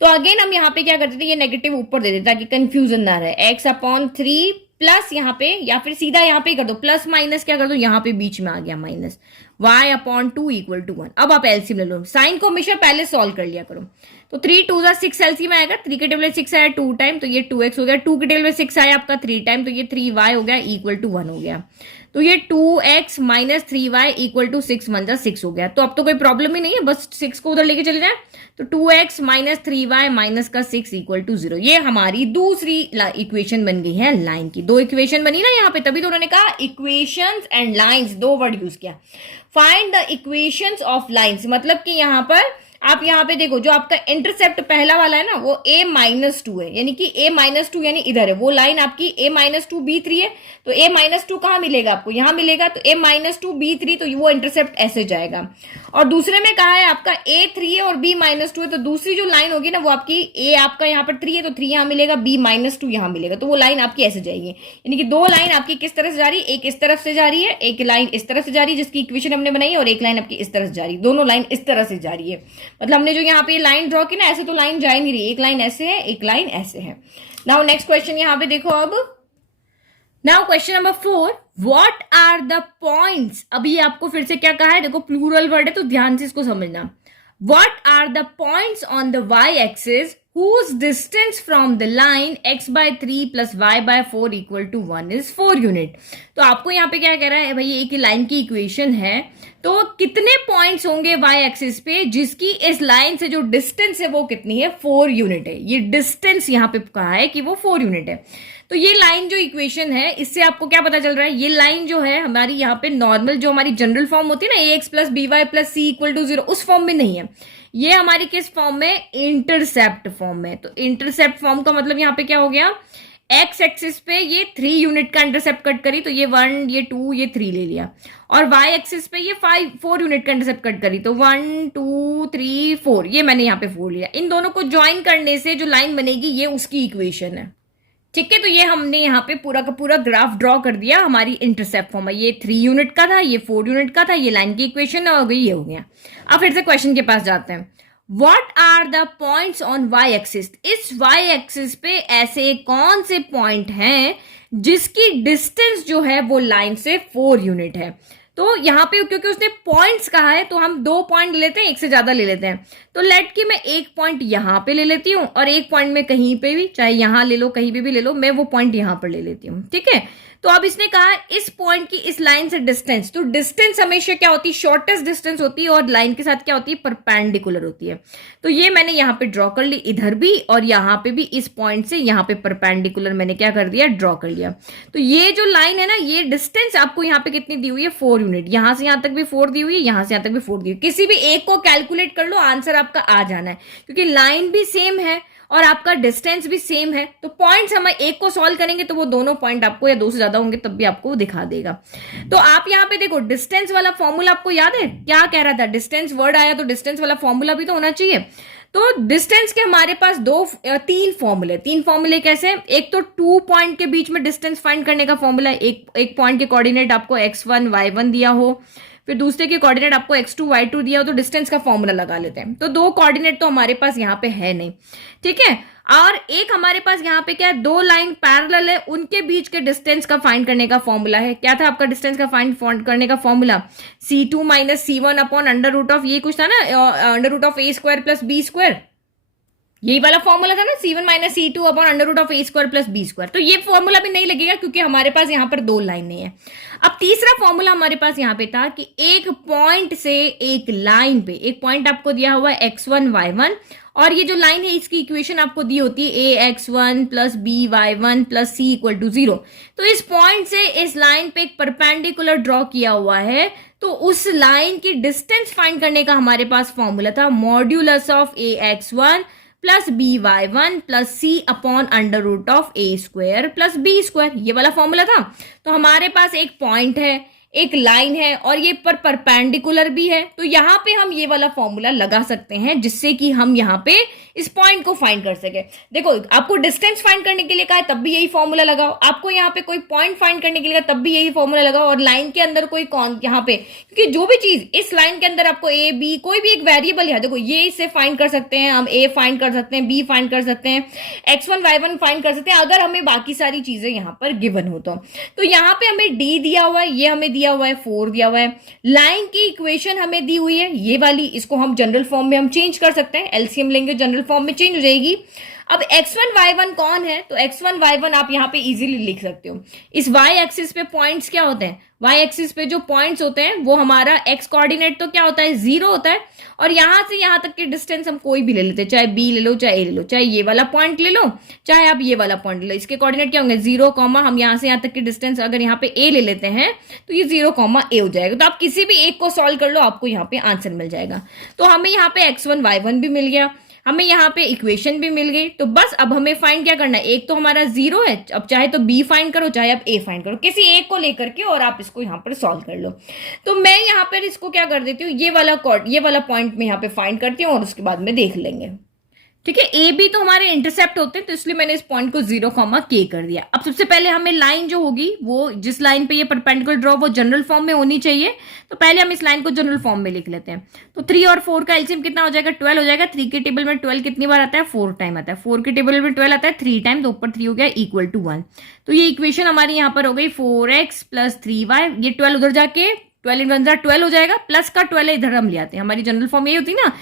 तो अगेन हम यहाँ पे क्या करते थे, ये नेगेटिव ऊपर दे देते ताकि कंफ्यूजन ना रहे। x अपॉन 3 प्लस यहाँ पे, या फिर सीधा यहाँ पे कर दो प्लस माइनस क्या कर दो, यहाँ पे बीच में आ गया minus y upon 2 equal to 1। अब आप एलसीएम ले लो, साइन को हमेशा पहले सॉल्व कर लिया करो। तो 3 2 6 एलसीएम आएगा, 3 के टेबल में 6 आया 2 टाइम, तो ये 2x हो गया। 2 के टेबल में 6 आया आपका 3 टाइम, तो ये 3y हो गया इक्वल टू 1 हो गया। तो ये 2x minus 3y equal to 6 1 6 हो गया। तो अब तो कोई प्रॉब्लम ही नहीं है, बस 6 को उधर लेके चले जाए। तो 2x माइनस 3y माइनस का 6 इक्वल टू 0, ये हमारी दूसरी इक्वेशन बन गई है लाइन की। 2 इक्वेशन बनी ना यहाँ पे, तभी तो उन्होंने कहा equations and lines, 2 word use किया। Find the equations of lines, मतलब कि यहाँ पर आप यहाँ पे देखो, जो आपका इंटरसेप्ट पहला वाला है ना, वो a-2 है, यानी कि a-2 यानी इधर है, वो लाइन आपकी a-2 b3 है। तो a-2 कहाँ मिलेगा आपको? यहाँ मिलेगा। तो a-2 b3, तो वो इंटरसेप्ट ऐसे जाएगा। और दूसरे में कहा है आपका a3 है और b-2 है, तो दूसरी जो लाइन होगी ना, वो आपकी a आपका यहाँ पर 3 है, तो 3 यहाँ मिलेगा, b-2 यहाँ मिलेगा, तो वो लाइन आपकी ऐसे जाएगी। यानी कि 2 लाइन आपकी किस तरह से जा रही है? एक इस तरफ से जा रही है, एक लाइन इस तरफ से जा रही है जिसकी इक्वेशन हमने बनाई है, और एक लाइन आपकी इस तरफ से जा रही है। दोनों लाइन इस तरह से जा रही है, मतलब हमने जो यहाँ पे लाइन ड्रॉ की ना, ऐसे तो लाइन जा ही नहीं रही, एक लाइन ऐसे है, एक लाइन ऐसे है। नाउ नेक्स्ट क्वेश्चन यहाँ पे देखो। अब now question number 4, what are the points. अभी आपको फिर से क्या कहा है, देखो प्लूरल वर्ड है तो ध्यान से इसको समझना। What are the points on the y axis whose distance from the line x/3 plus y/4 equal to 1 is 4 unit. तो आपको यहाँ पे क्या कह रहा है भाई, एक लाइन की इक्वेशन है, तो कितने पॉइंट्स होंगे y एक्सिस पे जिसकी इस लाइन से जो डिस्टेंस है वो कितनी है? 4 यूनिट है। ये डिस्टेंस यहाँ पे कहा है कि वो 4 यूनिट है। तो ये लाइन जो इक्वेशन है, इससे आपको क्या पता चल रहा है, ये लाइन जो है हमारी यहाँ पे नॉर्मल जो हमारी जनरल फॉर्म होती है ना, ax plus by plus c equal to 0, उस फॉर्म में नहीं है। ये हमारी किस फॉर्म में? इंटरसेप्ट फॉर्म में। तो इंटरसेप्ट फॉर्म का मतलब यहाँ पे क्या हो गया, एक्स एक्सिस पे ये 3 यूनिट का इंटरसेप्ट कट करी, तो ये 1 ये 2 ये 3 ले लिया, और वाई एक्सिस पे ये 4 यूनिट का इंटरसेप्ट कट करी, तो 1 2 3 4, ये मैंने यहाँ पे 4 लिया। इन दोनों को ज्वाइन करने से जो लाइन बनेगी ये उसकी इक्वेशन है। ठीक है, तो ये हमने यहाँ पे पूरा का पूरा ग्राफ ड्रॉ कर दिया, हमारी इंटरसेप्ट फॉर्म है। ये 3 यूनिट का था, ये 4 यूनिट का था, ये लाइन की इक्वेशन हो गई, ये हो गया। अब फिर से क्वेश्चन के पास जाते हैं। What are the points on y axis? इस y axis पे ऐसे कौन से पॉइंट हैं जिसकी डिस्टेंस जो है वो लाइन से 4 यूनिट है? तो यहाँ पे क्योंकि उसने पॉइंट्स कहा है, तो हम 2 पॉइंट ले लेते हैं, एक से ज्यादा ले लेते हैं। तो लेट कि मैं एक पॉइंट यहाँ पे ले लेती हूँ और एक पॉइंट में कहीं पे भी, चाहे यहाँ ले लो कहीं पे भी ले लो, मैं वो पॉइंट यहाँ पर ले लेती हूँ। ठीक है, तो अब इसने कहा इस पॉइंट की इस लाइन से डिस्टेंस, तो डिस्टेंस हमेशा क्या होती है? शॉर्टेस्ट डिस्टेंस होती है, और लाइन के साथ क्या होती है? परपेंडिकुलर होती है। तो ये मैंने यहाँ पे ड्रॉ कर ली, इधर भी और यहाँ पे भी, इस पॉइंट से यहाँ पे परपेंडिकुलर मैंने क्या कर दिया? ड्रॉ कर लिया। तो ये जो लाइन है ना, ये डिस्टेंस आपको यहाँ पे कितनी दी हुई है? 4 यूनिट। यहाँ से यहाँ तक भी 4 दी हुई है, यहाँ से यहाँ तक भी 4 दी हुई है। किसी भी एक को कैलकुलेट कर लो, आंसर आपका आ जाना है, क्योंकि लाइन भी सेम है और आपका डिस्टेंस भी सेम है, तो पॉइंट्स हम एक को सॉल्व करेंगे तो वो दोनों पॉइंट आपको या दो से ज्यादा होंगे तब भी आपको दिखा देगा। तो आप यहाँ पे देखो डिस्टेंस वाला फॉर्मूला आपको याद है क्या कह रहा था, डिस्टेंस वर्ड आया तो डिस्टेंस वाला फॉर्मूला भी तो होना चाहिए। तो डिस्टेंस के हमारे पास तीन फॉर्मूले कैसे, एक तो 2 पॉइंट के बीच में डिस्टेंस फाइंड करने का फॉर्मूला, एक पॉइंट के कोऑर्डिनेट आपको x1 y1 दिया हो, फिर दूसरे के कोऑर्डिनेट आपको x2 y2 दिया हो, तो डिस्टेंस का फॉर्मूला लगा लेते हैं। तो 2 कोऑर्डिनेट तो हमारे पास यहाँ पे है नहीं, ठीक है। और एक हमारे पास यहाँ पे क्या है, 2 लाइन पैरेलल है, उनके बीच के डिस्टेंस का फाइंड करने का फॉर्मूला है। क्या था आपका डिस्टेंस का फाइंड करने का formula, c2 minus c1 upon under root of, ये कुछ था ना, under root of a square plus b square, यही वाला फॉर्मूला था ना, c1 minus c2 upon under root of a square plus b square. तो ये फॉर्मूला भी नहीं लगेगा क्योंकि हमारे पास यहाँ पर 2 लाइन नहीं है। अब तीसरा फॉर्मूला हमारे पास यहाँ पे था कि एक पॉइंट से एक लाइन पे, एक पॉइंट आपको दिया हुआ है x1 y1, और ये जो लाइन है इसकी इक्वेशन आपको दी होती है ax1 plus by1 plus c equal to 0। तो इस पॉइंट से इस लाइन पे एक परपेंडिकुलर ड्रॉ किया हुआ है, तो उस लाइन की डिस्टेंस फाइंड करने का हमारे पास फॉर्मूला था modulus of ax1 plus by1 plus c upon under root of a square plus b square, ये वाला फॉर्मूला था। तो हमारे पास एक पॉइंट है, एक लाइन है और ये पर परपेंडिकुलर भी है, तो यहां पे हम ये वाला फॉर्मूला लगा सकते हैं जिससे कि हम यहां पे इस पॉइंट को फाइंड कर सके। देखो आपको डिस्टेंस फाइंड करने के लिए कहा है तब भी यही फॉर्मूला लगाओ, आपको यहाँ पे कोई पॉइंट फाइंड करने के लिए तब भी यही फॉर्मूला लगाओ, और लाइन के अंदर कोई कौन यहाँ पे, क्योंकि जो भी चीज इस लाइन के अंदर आपको ए बी कोई भी एक वेरिएबल है, देखो ये इसे फाइंड कर सकते हैं हम, ए फाइंड कर सकते हैं, बी फाइंड कर सकते हैं, x1 y1 फाइंड कर सकते हैं, अगर हमें बाकी सारी चीजें यहाँ पर गिवन हो तो यहाँ पे हमें डी दिया हुआ है, ये हमें दिया हुआ है 4 दिया हुआ है, लाइन की इक्वेशन हमें दी हुई है ये वाली, इसको हम जनरल फॉर्म में हम चेंज कर सकते हैं, एलसीएम लेंगे जनरल फॉर्म में चेंज हो जाएगी। अब x1 y1 कौन है, तो x1 y1 आप यहाँ पे इजीली लिख सकते हो। इस y एक्सिस पे पॉइंट्स क्या होते हैं, y एक्सिस पे जो पॉइंट्स होते हैं वो हमारा x कोऑर्डिनेट तो क्या होता है 0 होता है, और यहां से यहां तक की डिस्टेंस हम कोई भी ले लेते हैं, चाहे b ले लो चाहे a ले लो, चाहे ये वाला पॉइंट ले लो चाहे आप ये वाला पॉइंट ले लो, इसके कोऑर्डिनेट क्या होंगे 0, हम यहां से यहां तक की डिस्टेंस अगर यहाँ पे a ले लेते हैं तो ये 0, a हो जाएगा। तो आप किसी भी एक को सॉल्व कर लो, आपको यहाँ पे आंसर मिल जाएगा। तो हमें यहाँ पे x1 y1 भी मिल गया, हमें यहाँ पे इक्वेशन भी मिल गई। तो बस अब हमें फाइंड क्या करना है, एक तो हमारा 0 है, अब चाहे तो b फाइंड करो चाहे आप a फाइंड करो, किसी एक को लेकर के और आप इसको यहाँ पर सॉल्व कर लो। तो मैं यहाँ पर इसको क्या कर देती हूँ, ये वाला पॉइंट में यहाँ पे फाइंड करती हूँ और उसके बाद में देख लेंगे, ठीक है। ए बी तो हमारे इंटरसेप्ट होते हैं, तो इसलिए मैंने इस पॉइंट को 0, k कर दिया। अब सबसे पहले हमें लाइन जो होगी वो जिस लाइन पे ये परपेंडिकुलर ड्रॉ वो जनरल फॉर्म में होनी चाहिए, तो पहले हम इस लाइन को जनरल फॉर्म में लिख लेते हैं। तो 3 और 4 का एलसीएम कितना हो जाएगा 12 हो जाएगा। 3 के टेबल में 12 कितनी बार आता है 4 टाइम आता है, 4 के टेबल में 12 आता है 3 टाइम, तो ऊपर 3 हो गया इक्वल टू 1। तो ये इक्वेशन हमारी यहाँ पर हो गई 4x प्लस 3y, ये 12 उधर जाके 12 इन 1 12 हो जाएगा, प्लस का 12 इधर हम ले आते हैं, हमारी जनरल फॉर्म ये होती है ना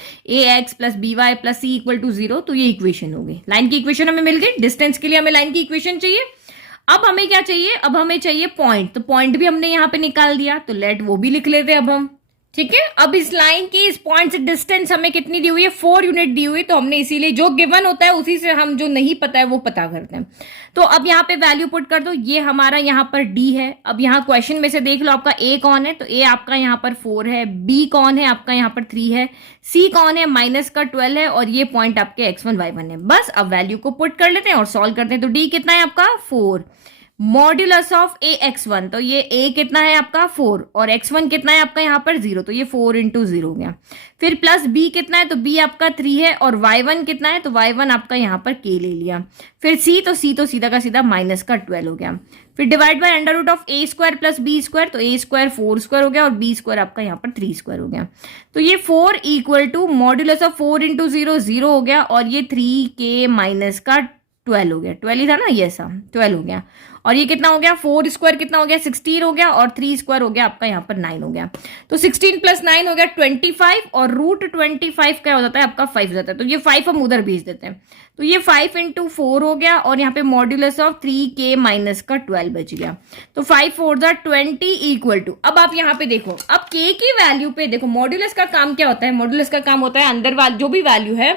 ax plus by plus c equal to 0। तो ये इक्वेशन हो गई, लाइन की इक्वेशन हमें मिल गई। डिस्टेंस के लिए हमें लाइन की इक्वेशन चाहिए। अब हमें क्या चाहिए, अब हमें चाहिए पॉइंट, तो पॉइंट भी हमने यहाँ पे निकाल दिया, तो लेट वो भी लिख लेते अब हम, ठीक है। अब इस लाइन की इस पॉइंट से डिस्टेंस हमें कितनी दी हुई है 4 यूनिट दी हुई, तो हमने इसीलिए जो गिवन होता है उसी से हम जो नहीं पता है वो पता करते हैं। तो अब यहाँ पे वैल्यू पुट कर दो, ये हमारा यहाँ पर d है। अब यहाँ क्वेश्चन में से देख लो आपका a कौन है, तो a आपका यहाँ पर 4 है, b कौन है आपका यहाँ पर 3 है, c कौन है माइनस का 12 है, और ये पॉइंट आपके x1 y1 है। बस अब वैल्यू को पुट कर लेते हैं और सॉल्व करते हैं। तो d कितना है आपका 4, मॉड्यूलस ऑफ ax1, तो ये a कितना है आपका 4 और x1 कितना है आपका यहाँ पर 0, तो ये 4 इंटू 0 हो गया। फिर प्लस b कितना है, तो b आपका 3 है, और y1 कितना है, तो y1 आपका यहाँ पर k ले लिया। फिर c तो सीधा का सीधा माइनस का 12 हो गया। फिर divide by under root of a square plus b square, तो a स्क्वायर 4 स्क्वायर हो गया और b स्क्वायर आपका यहाँ पर 3 स्क्वायर हो गया। तो ये 4 equal to modulus of 4 into 0 0 हो गया, और ये 3k माइनस का 12 हो गया, 12 ही था ना, ये सा 12 हो गया। और ये कितना हो गया 4 स्क्वायर कितना हो गया 16 हो गया, और 3 स्क्वायर हो गया आपका यहाँ पर 9 हो गया। तो 16 प्लस 9 हो गया 25, और रूट 25 क्या हो जाता है आपका 5 हो जाता है। तो ये 5 हम उधर भेज देते हैं, तो ये 5 इंटू 4 हो गया, और यहाँ पे मॉड्यूलस ऑफ 3k माइनस का 12 बच गया। तो 5 4 20 इक्वल टू, अब आप यहाँ पे देखो, अब k की वैल्यू पे देखो, मॉड्यूलस का काम क्या होता है, मॉड्यूलस का काम होता है अंदर वाली जो भी वैल्यू है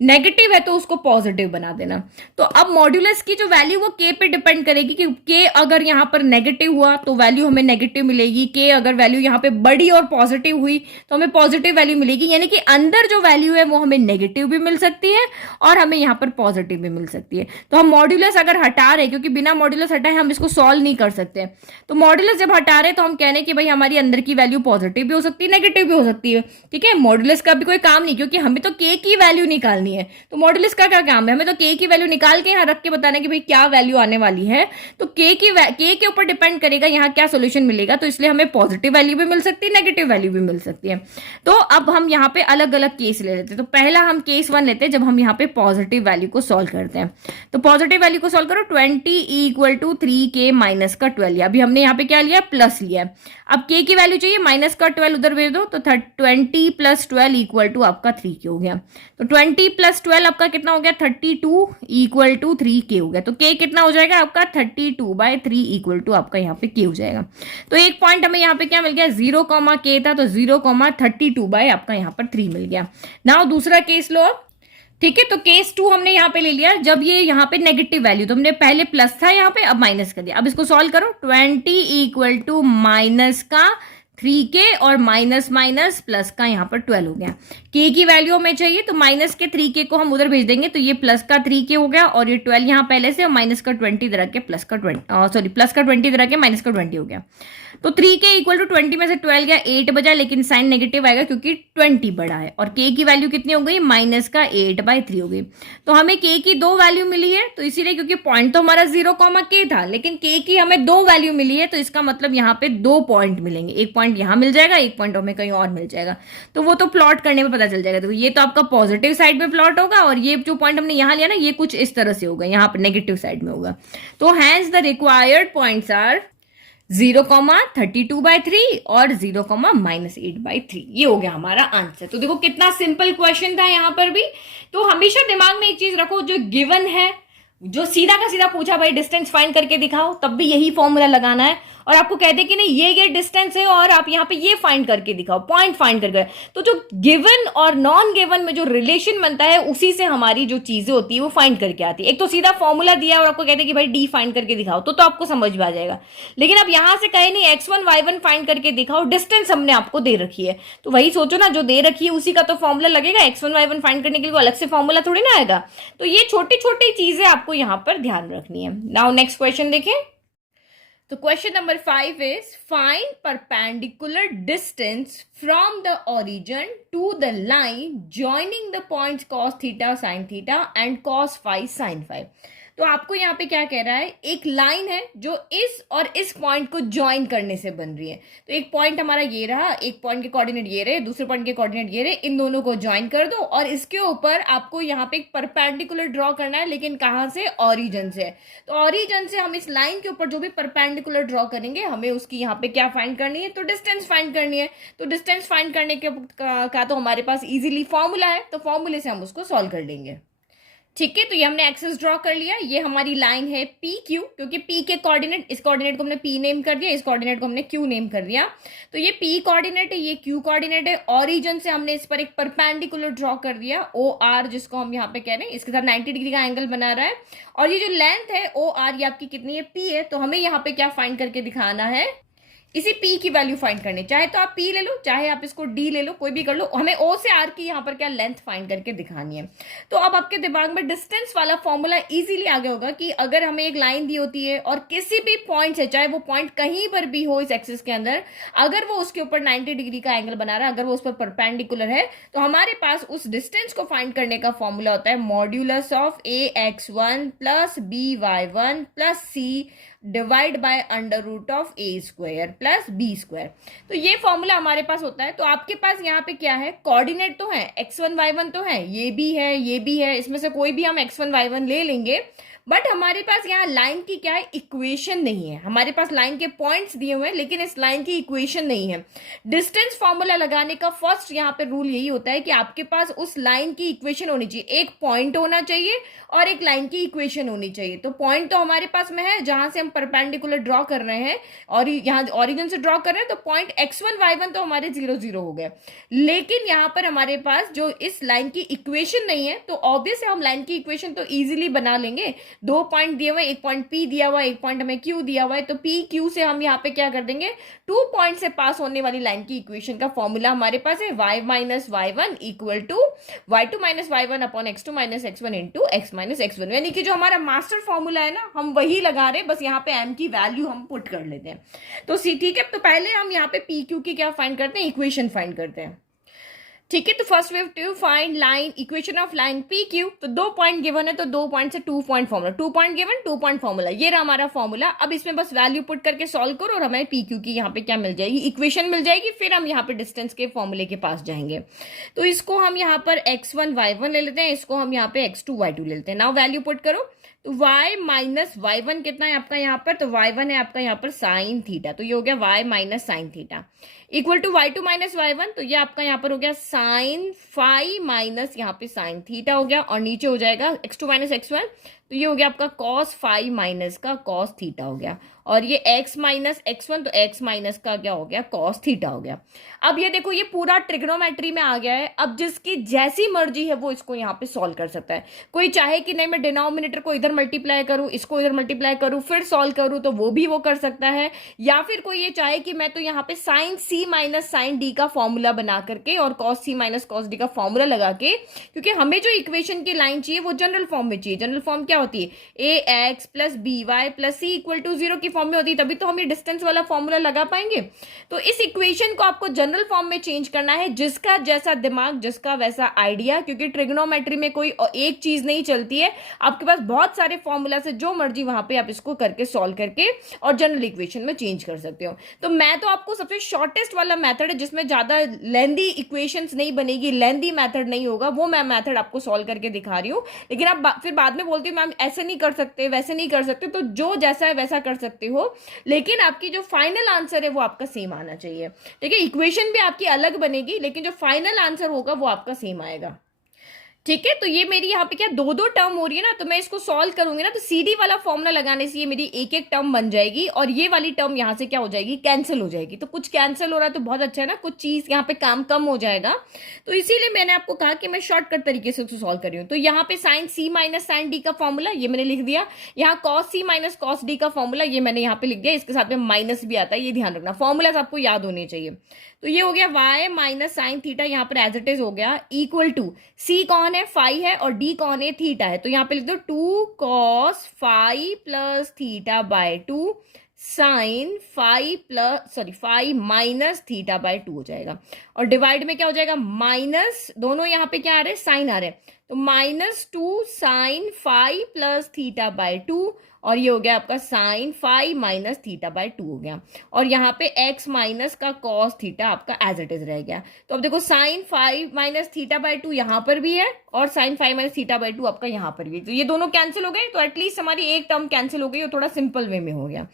नेगेटिव है तो उसको पॉजिटिव बना देना। तो अब मॉड्यूलस की जो वैल्यू वो के पे डिपेंड करेगी कि के अगर यहाँ पर नेगेटिव हुआ तो वैल्यू हमें नेगेटिव मिलेगी, के अगर वैल्यू यहाँ पे बड़ी और पॉजिटिव हुई तो हमें पॉजिटिव वैल्यू मिलेगी। यानी कि अंदर जो वैल्यू है वो हमें नेगेटिव भी मिल सकती है और हमें यहाँ पर पॉजिटिव भी मिल सकती है। तो हम मॉड्यूलस अगर हटा रहे, क्योंकि बिना मॉड्यूलस हटाए हम इसको सॉल्व नहीं कर सकते, तो मॉड्यूलस जब हटा रहे तो हम कह रहे हैं कि भाई हमारी अंदर की वैल्यू पॉजिटिव भी हो सकती है, नेगेटिव भी हो सकती है। ठीक है, मॉड्यूलस का भी कोई काम नहीं, क्योंकि हमें तो के की वैल्यू निकालनी है। तो मॉड्यूलस का क्या काम है, हमें तो के की वैल्यू निकाल के यहाँ रख के बताना कि भाई क्या वैल्यू आने वाली है। तो के के ऊपर डिपेंड करेगा यहाँ क्या सोल्यूशन मिलेगा, तो इसलिए हमें पॉजिटिव वैल्यू भी मिल सकती है, नेगेटिव वैल्यू भी मिल सकती है। तो अब हम यहाँ पे अलग अलग केस ले लेते हैं। तो पहला हम केस 1 लेते हैं जब हम यहाँ पे पॉजिटिव वैल्यू को सॉल्व करते हैं। तो पॉजिटिव वैल्यू को सॉल्व करो, 20 इक्वल टू 3k माइनस का 12। अभी हमने यहाँ पे क्या लिया, प्लस लिया। अब k की वैल्यू चाहिए, माइनस का 12 उधर भेज दो, तो 20 प्लस 12 इक्वल टू आपका 3k हो गया। तो 20 प्लस 12 आपका कितना हो गया, 32 इक्वल टू 3k हो गया। तो k कितना हो जाएगा आपका, 32/3 इक्वल टू आपका यहाँ पे k हो जाएगा। तो एक पॉइंट हमें यहाँ पे क्या मिल गया, 0, k था, तो 0,32 बाय आपका यहाँ पर 3 मिल गया। नाउ दूसरा केस लो। ठीक है, तो केस 2 हमने यहाँ पे ले लिया जब ये यहाँ पे नेगेटिव वैल्यू, तो हमने पहले प्लस था यहाँ पे, अब माइनस कर दिया। अब इसको सॉल्व करो, 20 इक्वल टू माइनस का 3k और माइनस माइनस प्लस का यहाँ पर 12 हो गया। k की वैल्यू हमें चाहिए, तो माइनस के 3k को हम उधर भेज देंगे, तो ये प्लस का 3k हो गया और ये 12 यहाँ पहले से, और माइनस का 20 इधर के प्लस का 20 इधर के माइनस का 20 हो गया। तो 3k इक्वल टू 20 में से 12 गया, 8 बजा, लेकिन साइन नेगेटिव आएगा क्योंकि 20 बड़ा है। और k की वैल्यू कितनी हो गई, माइनस का 8/3 हो गई। तो हमें k की 2 वैल्यू मिली है, तो इसीलिए क्योंकि पॉइंट तो हमारा 0, k था, लेकिन k की हमें 2 वैल्यू मिली है, तो इसका मतलब यहाँ पे 2 पॉइंट मिलेंगे। एक पॉइंट यहाँ मिल जाएगा, एक पॉइंट हमें कहीं और मिल जाएगा। तो वो तो प्लॉट करने में पता चल जाएगा। तो ये तो आपका पॉजिटिव साइड में प्लॉट होगा, और ये जो पॉइंट हमने यहाँ लिया ना, ये कुछ इस तरह से होगा, यहाँ पर नेगेटिव साइड में होगा। तो hence the required points are 0,32/3 और 0,-8/3। ये हो गया हमारा आंसर। तो देखो कितना सिंपल क्वेश्चन था यहाँ पर भी। तो हमेशा दिमाग में एक चीज रखो, जो गिवन है, जो सीधा का सीधा पूछा भाई डिस्टेंस फाइंड करके दिखाओ, तब भी यही फॉर्मूला लगाना है। और आपको कहते कि नहीं ये डिस्टेंस है और आप यहाँ पे ये फाइंड करके दिखाओ, पॉइंट फाइंड करके। तो जो गिवन और नॉन गिवन में जो रिलेशन बनता है, उसी से हमारी जो चीजें होती है वो फाइंड करके आती है। एक तो सीधा फॉर्मूला दिया और आपको कहते कि भाई डी फाइंड करके दिखाओ, तो आपको समझ में आ जाएगा। लेकिन अब यहाँ से कहे नहीं x1 y1 फाइंड करके दिखाओ, डिस्टेंस हमने आपको दे रखी है, तो वही सोचो ना, जो दे रखी है उसी का तो फॉर्मूला लगेगा। x1 y1 फाइंड करने के लिए अलग से फॉर्मूला थोड़ी ना आएगा। तो ये छोटी छोटी चीजें आपको यहाँ पर ध्यान रखनी है। नाउ नेक्स्ट क्वेश्चन देखें। तो question number 5 is find perpendicular distance from the origin to the line joining the points cos theta sin theta and cos phi sin phi. तो आपको यहाँ पे क्या कह रहा है, एक लाइन है जो इस और इस पॉइंट को ज्वाइन करने से बन रही है। तो एक पॉइंट हमारा ये रहा, एक पॉइंट के कोऑर्डिनेट ये रहे, दूसरे पॉइंट के कोऑर्डिनेट ये रहे, इन दोनों को ज्वाइन कर दो और इसके ऊपर आपको यहाँ पे एक परपेंडिकुलर ड्रॉ करना है। लेकिन कहाँ से, ओरिजिन से। तो ओरिजिन से हम इस लाइन के ऊपर जो भी परपेंडिकुलर ड्रॉ करेंगे, हमें उसकी यहाँ पे क्या फाइंड करनी है, तो डिस्टेंस फाइंड करनी है। तो डिस्टेंस फाइंड करने का तो हमारे पास इजीली फॉर्मूला है, तो फॉर्मूले से हम उसको सॉल्व कर लेंगे। ठीक है, तो ये हमने एक्सेस ड्रॉ कर लिया। ये हमारी लाइन है पी क्यू, क्योंकि पी के कोऑर्डिनेट, इस कोऑर्डिनेट को हमने पी नेम कर दिया, इस कोऑर्डिनेट को हमने क्यू नेम कर दिया। तो ये पी कोऑर्डिनेट है, ये क्यू कोऑर्डिनेट है। ओरिजिन से हमने इस पर एक परपेंडिकुलर ड्रॉ कर दिया, ओ आर, जिसको हम यहाँ पे कह रहे हैं, इसके साथ 90 डिग्री का एंगल बना रहा है। और ये जो लेंथ है ओ आर, ये आपकी कितनी है, पी है। तो हमें यहाँ पे क्या फाइंड करके दिखाना है, इसी p की वैल्यू फाइंड करनी। चाहे तो आप p ले लो, चाहे आप इसको d ले लो, कोई भी कर लो। हमें o से r की यहाँ पर क्या लेंथ फाइंड करके दिखानी है। तो अब आपके दिमाग में डिस्टेंस वाला फॉर्मूला इजीली आ गया होगा कि अगर हमें एक लाइन दी होती है और किसी भी पॉइंट से, चाहे वो पॉइंट कहीं पर भी हो इस एक्सिस के अंदर, अगर वो उसके ऊपर 90 डिग्री का एंगल बना रहा है, अगर वो उस पर परपेंडिकुलर है, तो हमारे पास उस डिस्टेंस को फाइंड करने का फॉर्मूला होता है modulus of ax1 plus by1 plus c divide by under root of a square plus b square. तो ये फॉर्मूला हमारे पास होता है। तो आपके पास यहाँ पे क्या है, कोऑर्डिनेट तो है, x1 y1 तो है, ये भी है, ये भी है, इसमें से कोई भी हम x1 y1 ले लेंगे। बट हमारे पास यहाँ लाइन की क्या है, इक्वेशन नहीं है। हमारे पास लाइन के पॉइंट्स दिए हुए हैं लेकिन इस लाइन की इक्वेशन नहीं है। डिस्टेंस फॉर्मूला लगाने का फर्स्ट यहाँ पे रूल यही होता है कि आपके पास उस लाइन की इक्वेशन होनी चाहिए, एक पॉइंट होना चाहिए और एक लाइन की इक्वेशन होनी चाहिए। तो पॉइंट तो हमारे पास में है जहां से हम परपेंडिकुलर ड्रॉ कर रहे हैं और यहाँ ओरिजिन से ड्रॉ कर रहे हैं, तो पॉइंट x1 y1 तो हमारे 0 0 हो गए। लेकिन यहाँ पर हमारे पास जो इस लाइन की इक्वेशन नहीं है, तो ऑब्वियस है हम लाइन की इक्वेशन तो इजीली बना लेंगे। दो पॉइंट दिए हुए, एक पॉइंट P दिया हुआ है, एक पॉइंट हमें Q दिया हुआ है, तो P Q से हम यहाँ पे क्या कर देंगे, 2 पॉइंट से पास होने वाली लाइन की इक्वेशन का फॉर्मूला हमारे पास है y minus y1 equal to y2 minus y1 upon x2 minus x1 into x minus x1। यानी कि जो हमारा मास्टर फॉर्मूला है ना, हम वही लगा रहे हैं, बस यहाँ पे m की वैल्यू हम पुट कर लेते हैं। तो ठीक है, तो पहले हम यहाँ पे p q की क्या फाइंड करते हैं, इक्वेशन फाइंड करते हैं। ठीक है, तो first way to find line, equation of line P Q. तो 2 पॉइंट गिवन है तो 2 पॉइंट से 2 point formula, 2 point given 2 point formula, ये रहा हमारा फॉर्मूला। अब इसमें बस वैल्यू पुट करके सॉल्व करो और हमें पी क्यू की यहाँ पे क्या मिल जाएगी, इक्वेशन मिल जाएगी। फिर हम यहाँ पे डिस्टेंस के फॉर्मूले के पास जाएंगे। तो इसको हम यहाँ पर x1 y1 ले लेते हैं, इसको हम यहाँ पे x2 y2 ले लेते हैं। नाउ वैल्यू पुट करो, तो y माइनस y1 कितना है आपका यहाँ पर, तो y1 है आपका यहाँ पर साइन थीटा, तो ये हो गया y minus sine theta equal to y2 minus y1, तो ये आपका यहाँ पर हो गया साइन फाई माइनस यहाँ पे साइन थीटा हो गया, और नीचे हो जाएगा x2 माइनस x1, तो ये हो गया आपका कॉस फाई माइनस का कॉस थीटा हो गया, और ये x माइनस x1 तो x माइनस का क्या हो गया, कॉस थीटा हो गया। अब ये देखो ये पूरा ट्रिग्नोमेट्री में आ गया है। अब जिसकी जैसी मर्जी है वो इसको यहाँ पे सॉल्व कर सकता है। कोई चाहे कि नहीं मैं डिनोमिनेटर को इधर मल्टीप्लाई करूँ, इसको इधर मल्टीप्लाई करूँ, फिर सॉल्व करूँ, तो वो भी वो कर सकता है। या फिर कोई ये चाहे कि मैं तो यहाँ पे साइन सी माइनस साइन डी का फॉर्मूला बना करके और कॉस सी माइनस कॉस डी का फॉर्मूला लगा के, क्योंकि हमें जो इक्वेशन की लाइन चाहिए वो जनरल फॉर्म में चाहिए। जनरल फॉर्म क्या होती है, A X plus B Y plus C equal to 0 की फॉर्म में होती है, तभी तो हम ये डिस्टेंस वाला फॉर्मूला लगा पाएंगे। तो इस इक्वेशन को आपको जनरल फॉर्म में चेंज करना है, जिसका जैसा दिमाग जिसका वैसा आइडिया, क्योंकि ट्रिग्नोमेट्री में कोई एक चीज नहीं चलती है, आपके पास बहुत सारे फॉर्मूला से जो मर्जी वहां पे आप इसको करके सॉल्व करके और जनरल इक्वेशन में चेंज कर सकते हो। तो मैं तो आपको सबसे शॉर्टेस्ट वाला मेथड है जिसमें ज्यादा लेंदी इक्वेशंस नहीं बनेगी, लेंदी मेथड नहीं होगा, वो मैं मेथड आपको सॉल्व करके दिखा रही हूँ। लेकिन आप फिर बाद में बोलती हूँ मैम ऐसे नहीं कर सकते, वैसे नहीं कर सकते, तो जो जैसा है वैसा कर सकते हो, लेकिन आपकी जो फाइनल आंसर है वो आपका सेम आना चाहिए। ठीक है, इक्वेशन भी आपकी अलग बनेगी लेकिन जो फाइनल आंसर होगा वो आपका सेम आएगा। ठीक है, तो ये मेरी यहाँ पे क्या दो दो टर्म हो रही है ना, तो मैं इसको सॉल्व करूंगी ना, तो सीडी वाला फॉर्मूला लगाने से ये मेरी एक एक टर्म बन जाएगी और ये वाली टर्म यहाँ से क्या हो जाएगी, कैंसिल हो जाएगी। तो कुछ कैंसिल हो रहा है तो बहुत अच्छा है ना, कुछ चीज यहाँ पे काम कम हो जाएगा। तो इसीलिए मैंने आपको कहा कि मैं शॉर्टकट तरीके से सॉल्व कर रही हूँ। तो यहाँ पे साइन सी माइनस साइन डी का फॉर्मूला ये मैंने लिख दिया, यहाँ कॉस सी माइनस कॉस डी का फॉर्मूला ये मैंने यहाँ पे लिख दिया, इसके साथ में माइनस भी आता है, ये ध्यान रखना, फॉर्मूलाज आपको याद होने चाहिए। तो ये हो गया y माइनस साइन थीटा, यहाँ पर एज इट इज हो गया, इक्वल टू c कौन है, फाई है, और d कौन है, थीटा है, तो यहाँ पे लिख दो 2 cos phi plus theta by 2 sine phi minus theta by 2 हो जाएगा। और डिवाइड में क्या हो जाएगा, माइनस, दोनों यहाँ पे क्या आ रहे हैं, साइन आ रहे हैं, तो -2 sine phi plus theta by 2, और ये हो गया आपका sine phi minus theta by 2 हो गया। और यहाँ पे x माइनस का कॉस थीटा आपका एज इट इज रह गया। तो अब देखो sine phi minus theta by 2 यहाँ पर भी है और sine phi minus theta by 2 आपका यहाँ पर भी है, तो ये दोनों कैंसिल हो गए, तो एटलीस्ट हमारी एक टर्म कैंसिल हो गई और थोड़ा सिंपल वे में हो गया।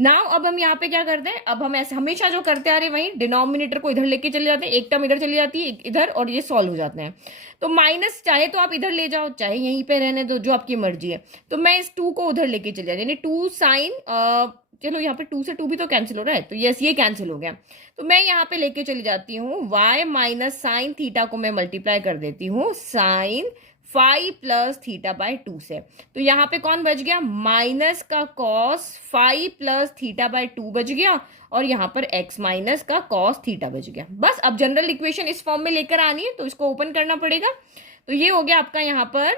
नाउ अब हम यहाँ पे क्या करते हैं, अब हम ऐसे हमेशा जो करते आ रहे वही डिनोमिनेटर को इधर लेके चले जाते हैं, एक टर्म इधर चली जाती है इधर, और ये सॉल्व हो जाते हैं। तो माइनस चाहे तो आप इधर ले जाओ, चाहे यहीं पे रहने दो, जो आपकी मर्जी है। तो मैं इस 2 को उधर लेके चले जाती, यानी 2 साइन, चलो यहाँ पे 2 से 2 भी तो कैंसिल हो रहा है, तो यस ये कैंसिल हो गया। तो मैं यहाँ पे लेके चली जाती हूँ y माइनस साइन थीटा को मैं मल्टीप्लाई कर देती हूँ sine phi plus theta by 2 से, तो यहाँ पे कौन बच गया, माइनस का cos phi plus theta by 2 बच गया, और यहाँ पर x माइनस का कॉस थीटा बच गया। बस अब जनरल इक्वेशन इस फॉर्म में लेकर आनी है, तो इसको ओपन करना पड़ेगा। तो ये हो गया आपका, यहाँ पर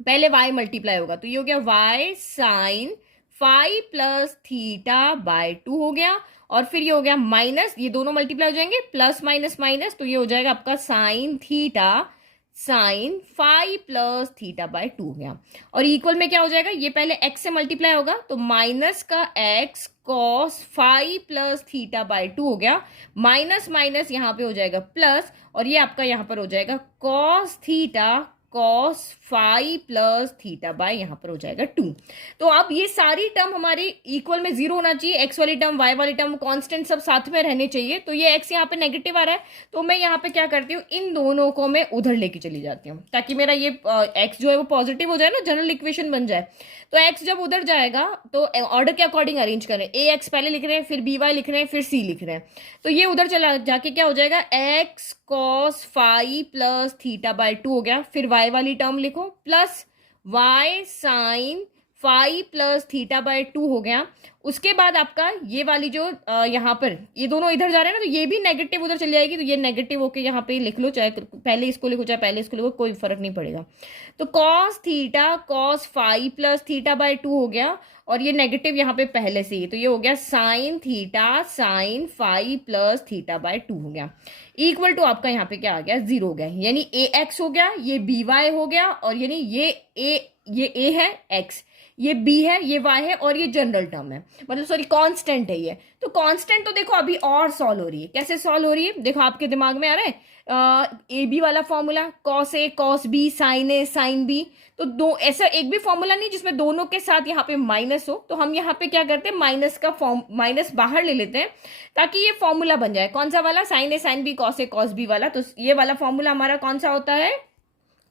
पहले y मल्टीप्लाई होगा, तो ये हो गया y sine phi plus theta by 2 हो गया, और फिर ये हो गया माइनस, ये दोनों मल्टीप्लाई हो जाएंगे, प्लस माइनस माइनस, तो ये हो जाएगा आपका sine theta sine phi plus theta by 2 हो गया। और इक्वल में क्या हो जाएगा, ये पहले x से मल्टीप्लाई होगा, तो माइनस का x cos phi plus theta by 2 हो गया, माइनस माइनस यहाँ पे हो जाएगा प्लस, और ये आपका यहाँ पर हो जाएगा cos theta cos phi plus theta bye यहाँ पर हो जाएगा 2। तो अब ये सारी टर्म हमारी इक्वल में 0 होना चाहिए, एक्स वाली टर्म वाई वाली टर्म कांस्टेंट सब साथ में रहने चाहिए। तो ये एक्स यहाँ पे नेगेटिव आ रहा है, तो मैं यहाँ पे क्या करती हूँ, इन दोनों को मैं उधर लेके चली जाती हूँ ताकि मेरा ये एक्स जो है वो पॉजिटिव हो जाए ना, जनरल इक्वेशन बन जाए। तो एक्स जब उधर जाएगा तो ऑर्डर के अकॉर्डिंग अरेंज करें, ए एक्स पहले लिख रहे हैं, फिर बी वाई लिख रहे हैं, फिर सी लिख रहे हैं। तो ये उधर चला जाके क्या हो जाएगा, x cos phi plus theta by 2 हो गया। फिर वाई वाली टर्म लिखो plus Y sine phi plus theta by 2 हो गया। उसके बाद आपका ये वाली जो यहाँ पर ये दोनों इधर जा रहे हैं ना, तो ये भी नेगेटिव उधर चली जाएगी, तो ये नेगेटिव होके यहाँ पे लिख लो, चाहे पहले इसको लिखो चाहे पहले इसको लिखो, कोई फर्क नहीं पड़ेगा। तो cos theta cos phi plus theta by 2 हो गया, और ये नेगेटिव यहाँ पे पहले से ही, तो ये हो गया sign theta sign phi plus theta by 2 हो गया, इक्वल टू आपका यहाँ पे क्या आ गया, 0 हो गया। यानी ए एक्स हो गया, ये बी वाई हो गया, और यानी ये ए है एक्स, ये बी है, ये वाई है, और ये जनरल टर्म है, मतलब सॉरी कांस्टेंट है ये। तो कांस्टेंट तो देखो अभी और सॉल्व हो रही है, कैसे सॉल्व हो रही है देखो, आपके दिमाग में आ रहा है ए बी वाला formula, cos A cos B sign A sine B. तो दो ऐसा एक भी फॉर्मूला नहीं जिसमें दोनों के साथ यहाँ पे माइनस हो, तो हम यहाँ पे क्या करते हैं, माइनस बाहर ले लेते हैं ताकि ये फॉर्मूला बन जाए। कौन सा वाला, sign A sine B cos A cos B वाला। तो ये वाला फॉर्मूला हमारा कौन सा होता है,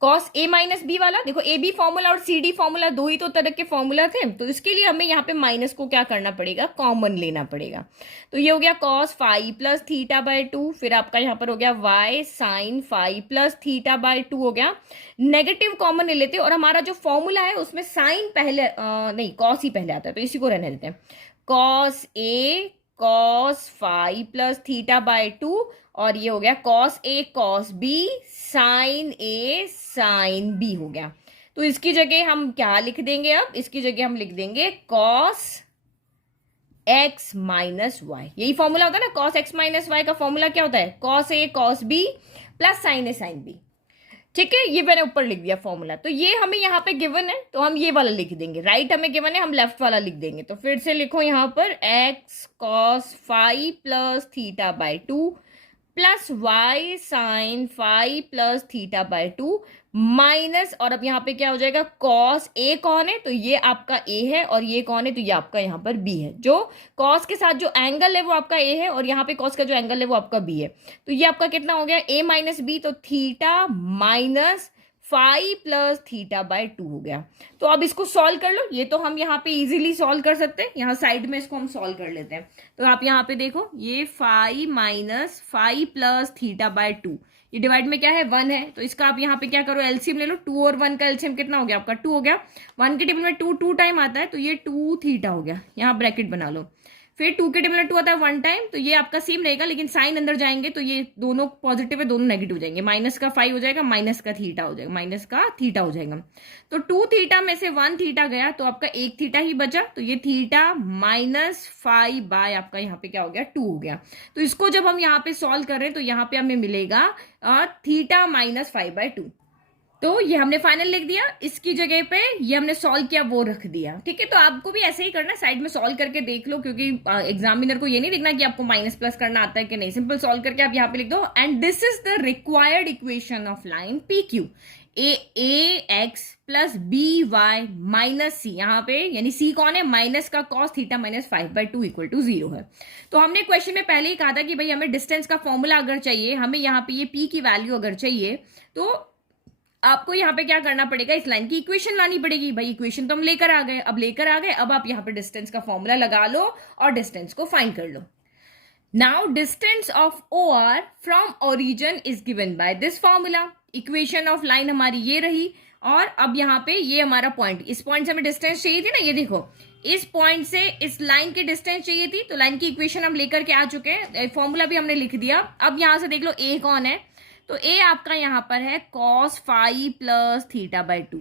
कॉस ए माइनस बी वाला। देखो ए बी फॉर्मूला और सी डी फॉर्मूला दो ही तो तरह के फॉर्मूला थे, तो इसके लिए हमें यहाँ पे माइनस को क्या करना पड़ेगा, कॉमन लेना पड़ेगा। तो ये हो गया cos phi plus theta by 2, फिर आपका यहाँ पर हो गया y sine phi plus theta by 2 हो गया। नेगेटिव कॉमन ले लेते हैं, और हमारा जो फॉर्मूला है उसमें साइन पहले नहीं कॉस ही पहले आता है, तो इसी को रहने देते हैं। Cos A cos phi plus theta by 2, और ये हो गया cos A cos B sign A sine B हो गया। तो इसकी जगह हम क्या लिख देंगे, अब इसकी जगह हम लिख देंगे कॉस एक्स माइनस वाई। यही फॉर्मूला होता है ना, कॉस एक्स माइनस वाई का फॉर्मूला क्या होता है, cos A cos B plus sign A sine B. ठीक है, ये मैंने ऊपर लिख दिया फॉर्मूला। तो ये हमें यहाँ पे गिवन है, तो हम ये वाला लिख देंगे, राइट हमें गिवन है, हम लेफ्ट वाला लिख देंगे। तो फिर से लिखो यहाँ पर x cos phi plus theta by 2 plus Y sine phi plus theta by 2 minus, और अब यहाँ पे क्या हो जाएगा, कॉस ए कौन है, तो ये आपका ए है, और ये कौन है, तो ये आपका यहाँ पर बी है। जो कॉस के साथ जो एंगल है वो आपका ए है, और यहाँ पे कॉस का जो एंगल है वो आपका बी है। तो ये आपका कितना हो गया, ए माइनस बी, तो theta minus five plus theta by 2 हो गया। तो अब इसको सॉल्व कर लो, ये तो हम यहाँ पे इजीली सॉल्व कर सकते हैं, यहाँ साइड में इसको हम सॉल्व कर लेते हैं। तो आप यहाँ पे देखो, ये 5 माइनस 5 प्लस थीटा बाय 2, ये डिवाइड में क्या है 1 है, तो इसका आप यहाँ पे क्या करो, एलसीएम ले लो। 2 और 1 का एलसीएम कितना हो गया आपका, 2 हो गया। 1 के टेबल में 2 टाइम आता है, तो ये 2 थीटा हो गया, यहाँ ब्रैकेट बना लो। फिर 2 के टेबल में 2 आता है 1 टाइम, तो ये आपका सेम रहेगा, लेकिन साइन अंदर जाएंगे तो ये दोनों पॉजिटिव है, दोनों नेगेटिव हो जाएंगे। माइनस का 5 हो जाएगा, माइनस का थीटा हो जाएगा, माइनस का थीटा हो जाएगा। तो 2 थीटा में से 1 थीटा गया, तो आपका 1 थीटा ही बचा, तो ये थीटा माइनस 5 बाय आपका यहाँ पे क्या हो गया, 2 हो गया। तो इसको जब हम यहाँ पे सॉल्व कर रहे हैं, तो यहाँ पे हमें मिलेगा थीटा माइनस 5 बाय 2। तो ये हमने फाइनल लिख दिया, इसकी जगह पे ये हमने सॉल्व किया वो रख दिया। ठीक है, तो आपको भी ऐसे ही करना है, साइड में सॉल्व करके देख लो, क्योंकि एग्जामिनर को ये नहीं देखना कि आपको माइनस प्लस करना आता है कि नहीं। सिंपल सॉल्व करके आप यहाँ पे लिख दो, and this is the required equation of line P Q, A X plus B Y minus C, यहाँ पे यानी सी कौन है, माइनस का cos theta minus 5 by 2 equal to 0 है। तो हमने क्वेश्चन में पहले ही कहा था कि भाई हमें डिस्टेंस का फॉर्मूला अगर चाहिए, हमें यहाँ पे ये पी की वैल्यू अगर चाहिए, तो आपको यहाँ पे क्या करना पड़ेगा, इस लाइन की इक्वेशन लानी पड़ेगी। भाई इक्वेशन तो हम लेकर आ गए, अब आप यहाँ पे डिस्टेंस का फॉर्मूला लगा लो और डिस्टेंस को फाइंड कर लो। Now distance of O R from origin is given by this formula. Equation of line हमारी ये रही, और अब यहाँ पे ये हमारा पॉइंट, इस पॉइंट से हमें डिस्टेंस चाहिए थी ना, ये देखो इस पॉइंट से इस लाइन की डिस्टेंस चाहिए थी, तो लाइन की इक्वेशन हम लेकर के आ चुके हैं, फॉर्मूला भी हमने लिख दिया। अब यहाँ से देख लो ए कौन है, तो ए आपका यहाँ पर है कॉस 5 प्लस थीटा बाय 2।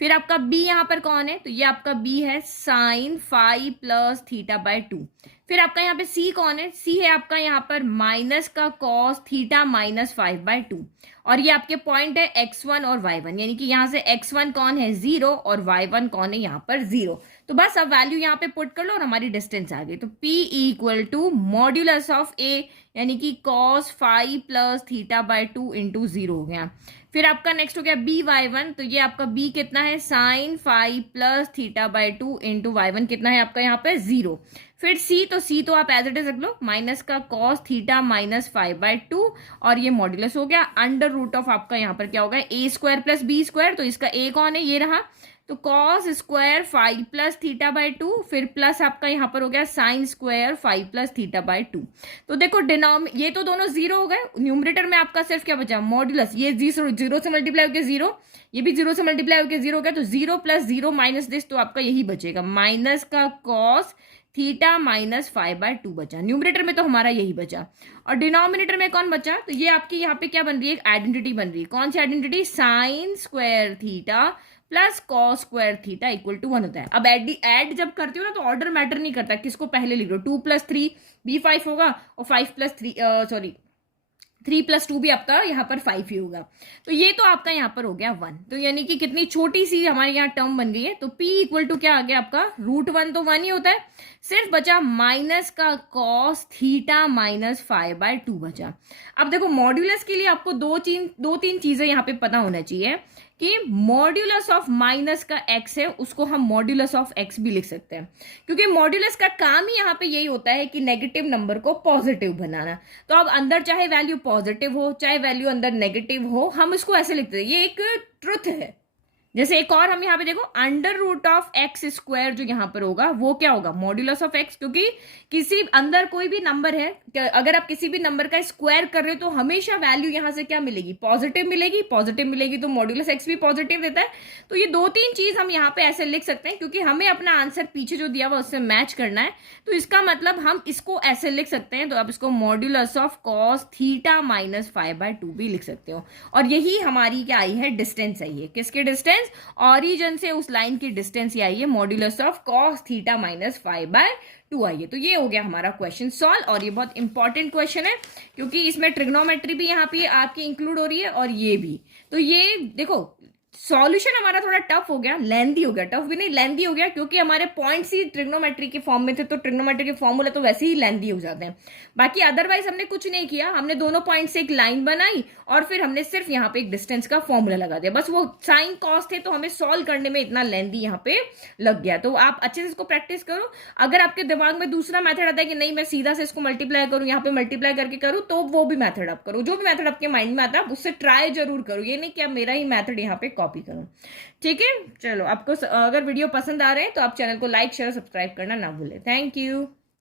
फिर आपका बी यहाँ पर कौन है, तो ये आपका बी है साइन 5 प्लस थीटा बाय 2। फिर आपका यहाँ पे सी कौन है, सी है आपका यहाँ पर माइनस का कॉस थीटा माइनस 5 बाय 2। और ये आपके पॉइंट है x1 और y1, यानी कि यहाँ से x1 कौन है 0 और y1 कौन है यहाँ पर 0। तो बस अब वैल्यू यहाँ पे पुट कर लो और हमारी डिस्टेंस आ गई। तो p equal to modulus of a, यानी कि cos phi plus theta by 2 into 0 हो गया। फिर आपका नेक्स्ट हो गया by1, तो ये आपका b कितना है sine phi plus theta by 2 into y1 कितना है आपका यहाँ पे 0। फिर c तो आप एज इट इज रख लो, माइनस का cos थीटा माइनस 5/2 और ये मॉड्यूलस हो गया अंडर रूट ऑफ आपका यहाँ पर क्या होगा a square plus b square. तो इसका a कौन है ये रहा, तो cos square 5 plus theta by 2, फिर प्लस आपका यहाँ पर हो गया sine square 5 plus theta by 2। तो देखो ये तो दोनों जीरो हो गए, न्यूमरेटर में आपका सिर्फ क्या बचा मॉड्यूलस, ये जीरो से मल्टीप्लाई होकर जीरो, ये भी जीरो से मल्टीप्लाई होकर जीरो हो गया। तो zero plus zero minus this, तो आपका यही बचेगा माइनस का cos थीटा माइनस 5/2 बचा। न्यूमरेटर में तो हमारा यही बचा और डिनोमिनेटर में कौन बचा, तो ये आपकी यहाँ पे क्या बन रही है, एक आइडेंटिटी बन रही है। कौन सी identity, sine square theta plus cos square theta equal to 1 होता है। अब ऐड जब करते हो ना तो ऑर्डर मैटर नहीं करता, किसको पहले लिख लो, 2 + 3 भी 5 होगा और 5 + 3 सॉरी 3 + 2 भी आपका यहाँ पर 5 ही होगा। तो ये तो आपका यहाँ पर हो गया 1, तो यानी कि कितनी छोटी सी हमारे यहाँ टर्म बन गई है। तो p इक्वल टू क्या आ गया आपका √1, तो 1 ही होता है, सिर्फ बचा माइनस का cos थीटा माइनस 5/2 बचा। अब देखो मॉड्यूलस के लिए आपको दो तीन चीजें यहाँ पे पता होना चाहिए कि मॉड्यूलस ऑफ माइनस का x है उसको हम मॉड्यूलस ऑफ x भी लिख सकते हैं, क्योंकि मॉड्यूलस का काम ही यहाँ पे यही होता है कि नेगेटिव नंबर को पॉजिटिव बनाना। तो अब अंदर चाहे वैल्यू पॉजिटिव हो चाहे वैल्यू अंदर नेगेटिव हो, हम इसको ऐसे लिखते हैं, ये एक ट्रुथ है। जैसे एक और हम यहाँ पे देखो under root of x square जो यहाँ पर होगा वो क्या होगा मॉड्यूलस ऑफ एक्स, क्योंकि किसी अंदर कोई भी नंबर है, अगर आप किसी भी नंबर का स्क्वायर कर रहे हो तो हमेशा वैल्यू यहाँ से क्या मिलेगी, पॉजिटिव मिलेगी। पॉजिटिव मिलेगी तो मॉड्यूलस एक्स भी पॉजिटिव देता है। तो ये 2-3 चीज हम यहाँ पे ऐसे लिख सकते हैं, क्योंकि हमें अपना आंसर पीछे जो दिया हुआ उससे मैच करना है। तो इसका मतलब हम इसको ऐसे लिख सकते हैं, तो आप इसको modulus of cos theta minus 5/2 भी लिख सकते हो। और यही हमारी क्या आई है, डिस्टेंस आई है। किसकी डिस्टेंस, ऑरिजिन से उस लाइन की डिस्टेंस ही आई है, modulus of cos theta minus 5/2 आई है। तो ये हो गया हमारा क्वेश्चन सॉल्व, और ये बहुत इंपॉर्टेंट क्वेश्चन है क्योंकि इसमें ट्रिग्नोमेट्री भी यहाँ पे आपकी इंक्लूड हो रही है और ये भी। तो ये देखो सॉल्यूशन हमारा थोड़ा टफ हो गया, लेंदी हो गया, टफ भी नहीं लेंदी हो गया, क्योंकि हमारे पॉइंट्स ही ट्रिग्नोमेट्री के फॉर्म में थे, तो ट्रिग्नोमेट्री के फॉर्मूला तो वैसे ही लेंदी हो जाते हैं। बाकी अदरवाइज हमने कुछ नहीं किया, हमने दोनों पॉइंट से एक लाइन बनाई और फिर हमने सिर्फ यहाँ पे एक डिस्टेंस का फॉर्मूला लगा दिया, बस वो साइन कॉस थे तो हमें सॉल्व करने में इतना लेंदी यहाँ पे लग गया। तो आप अच्छे से इसको प्रैक्टिस करो। अगर आपके दिमाग में दूसरा मैथड आता है कि नहीं मैं सीधा से इसको मल्टीप्लाई करूँ, यहाँ पे मल्टीप्लाई करके करूँ, तो वो भी मैथड आप करो, जो भी मैथड आपके माइंड में आता है उससे ट्राई जरूर करो, ये नहीं कि आप मेरा ही मैथड यहाँ पे कॉपी करो। ठीक है, चलो आपको अगर वीडियो पसंद आ रहे हैं तो आप चैनल को लाइक शेयर सब्सक्राइब करना ना भूलें। Thank you.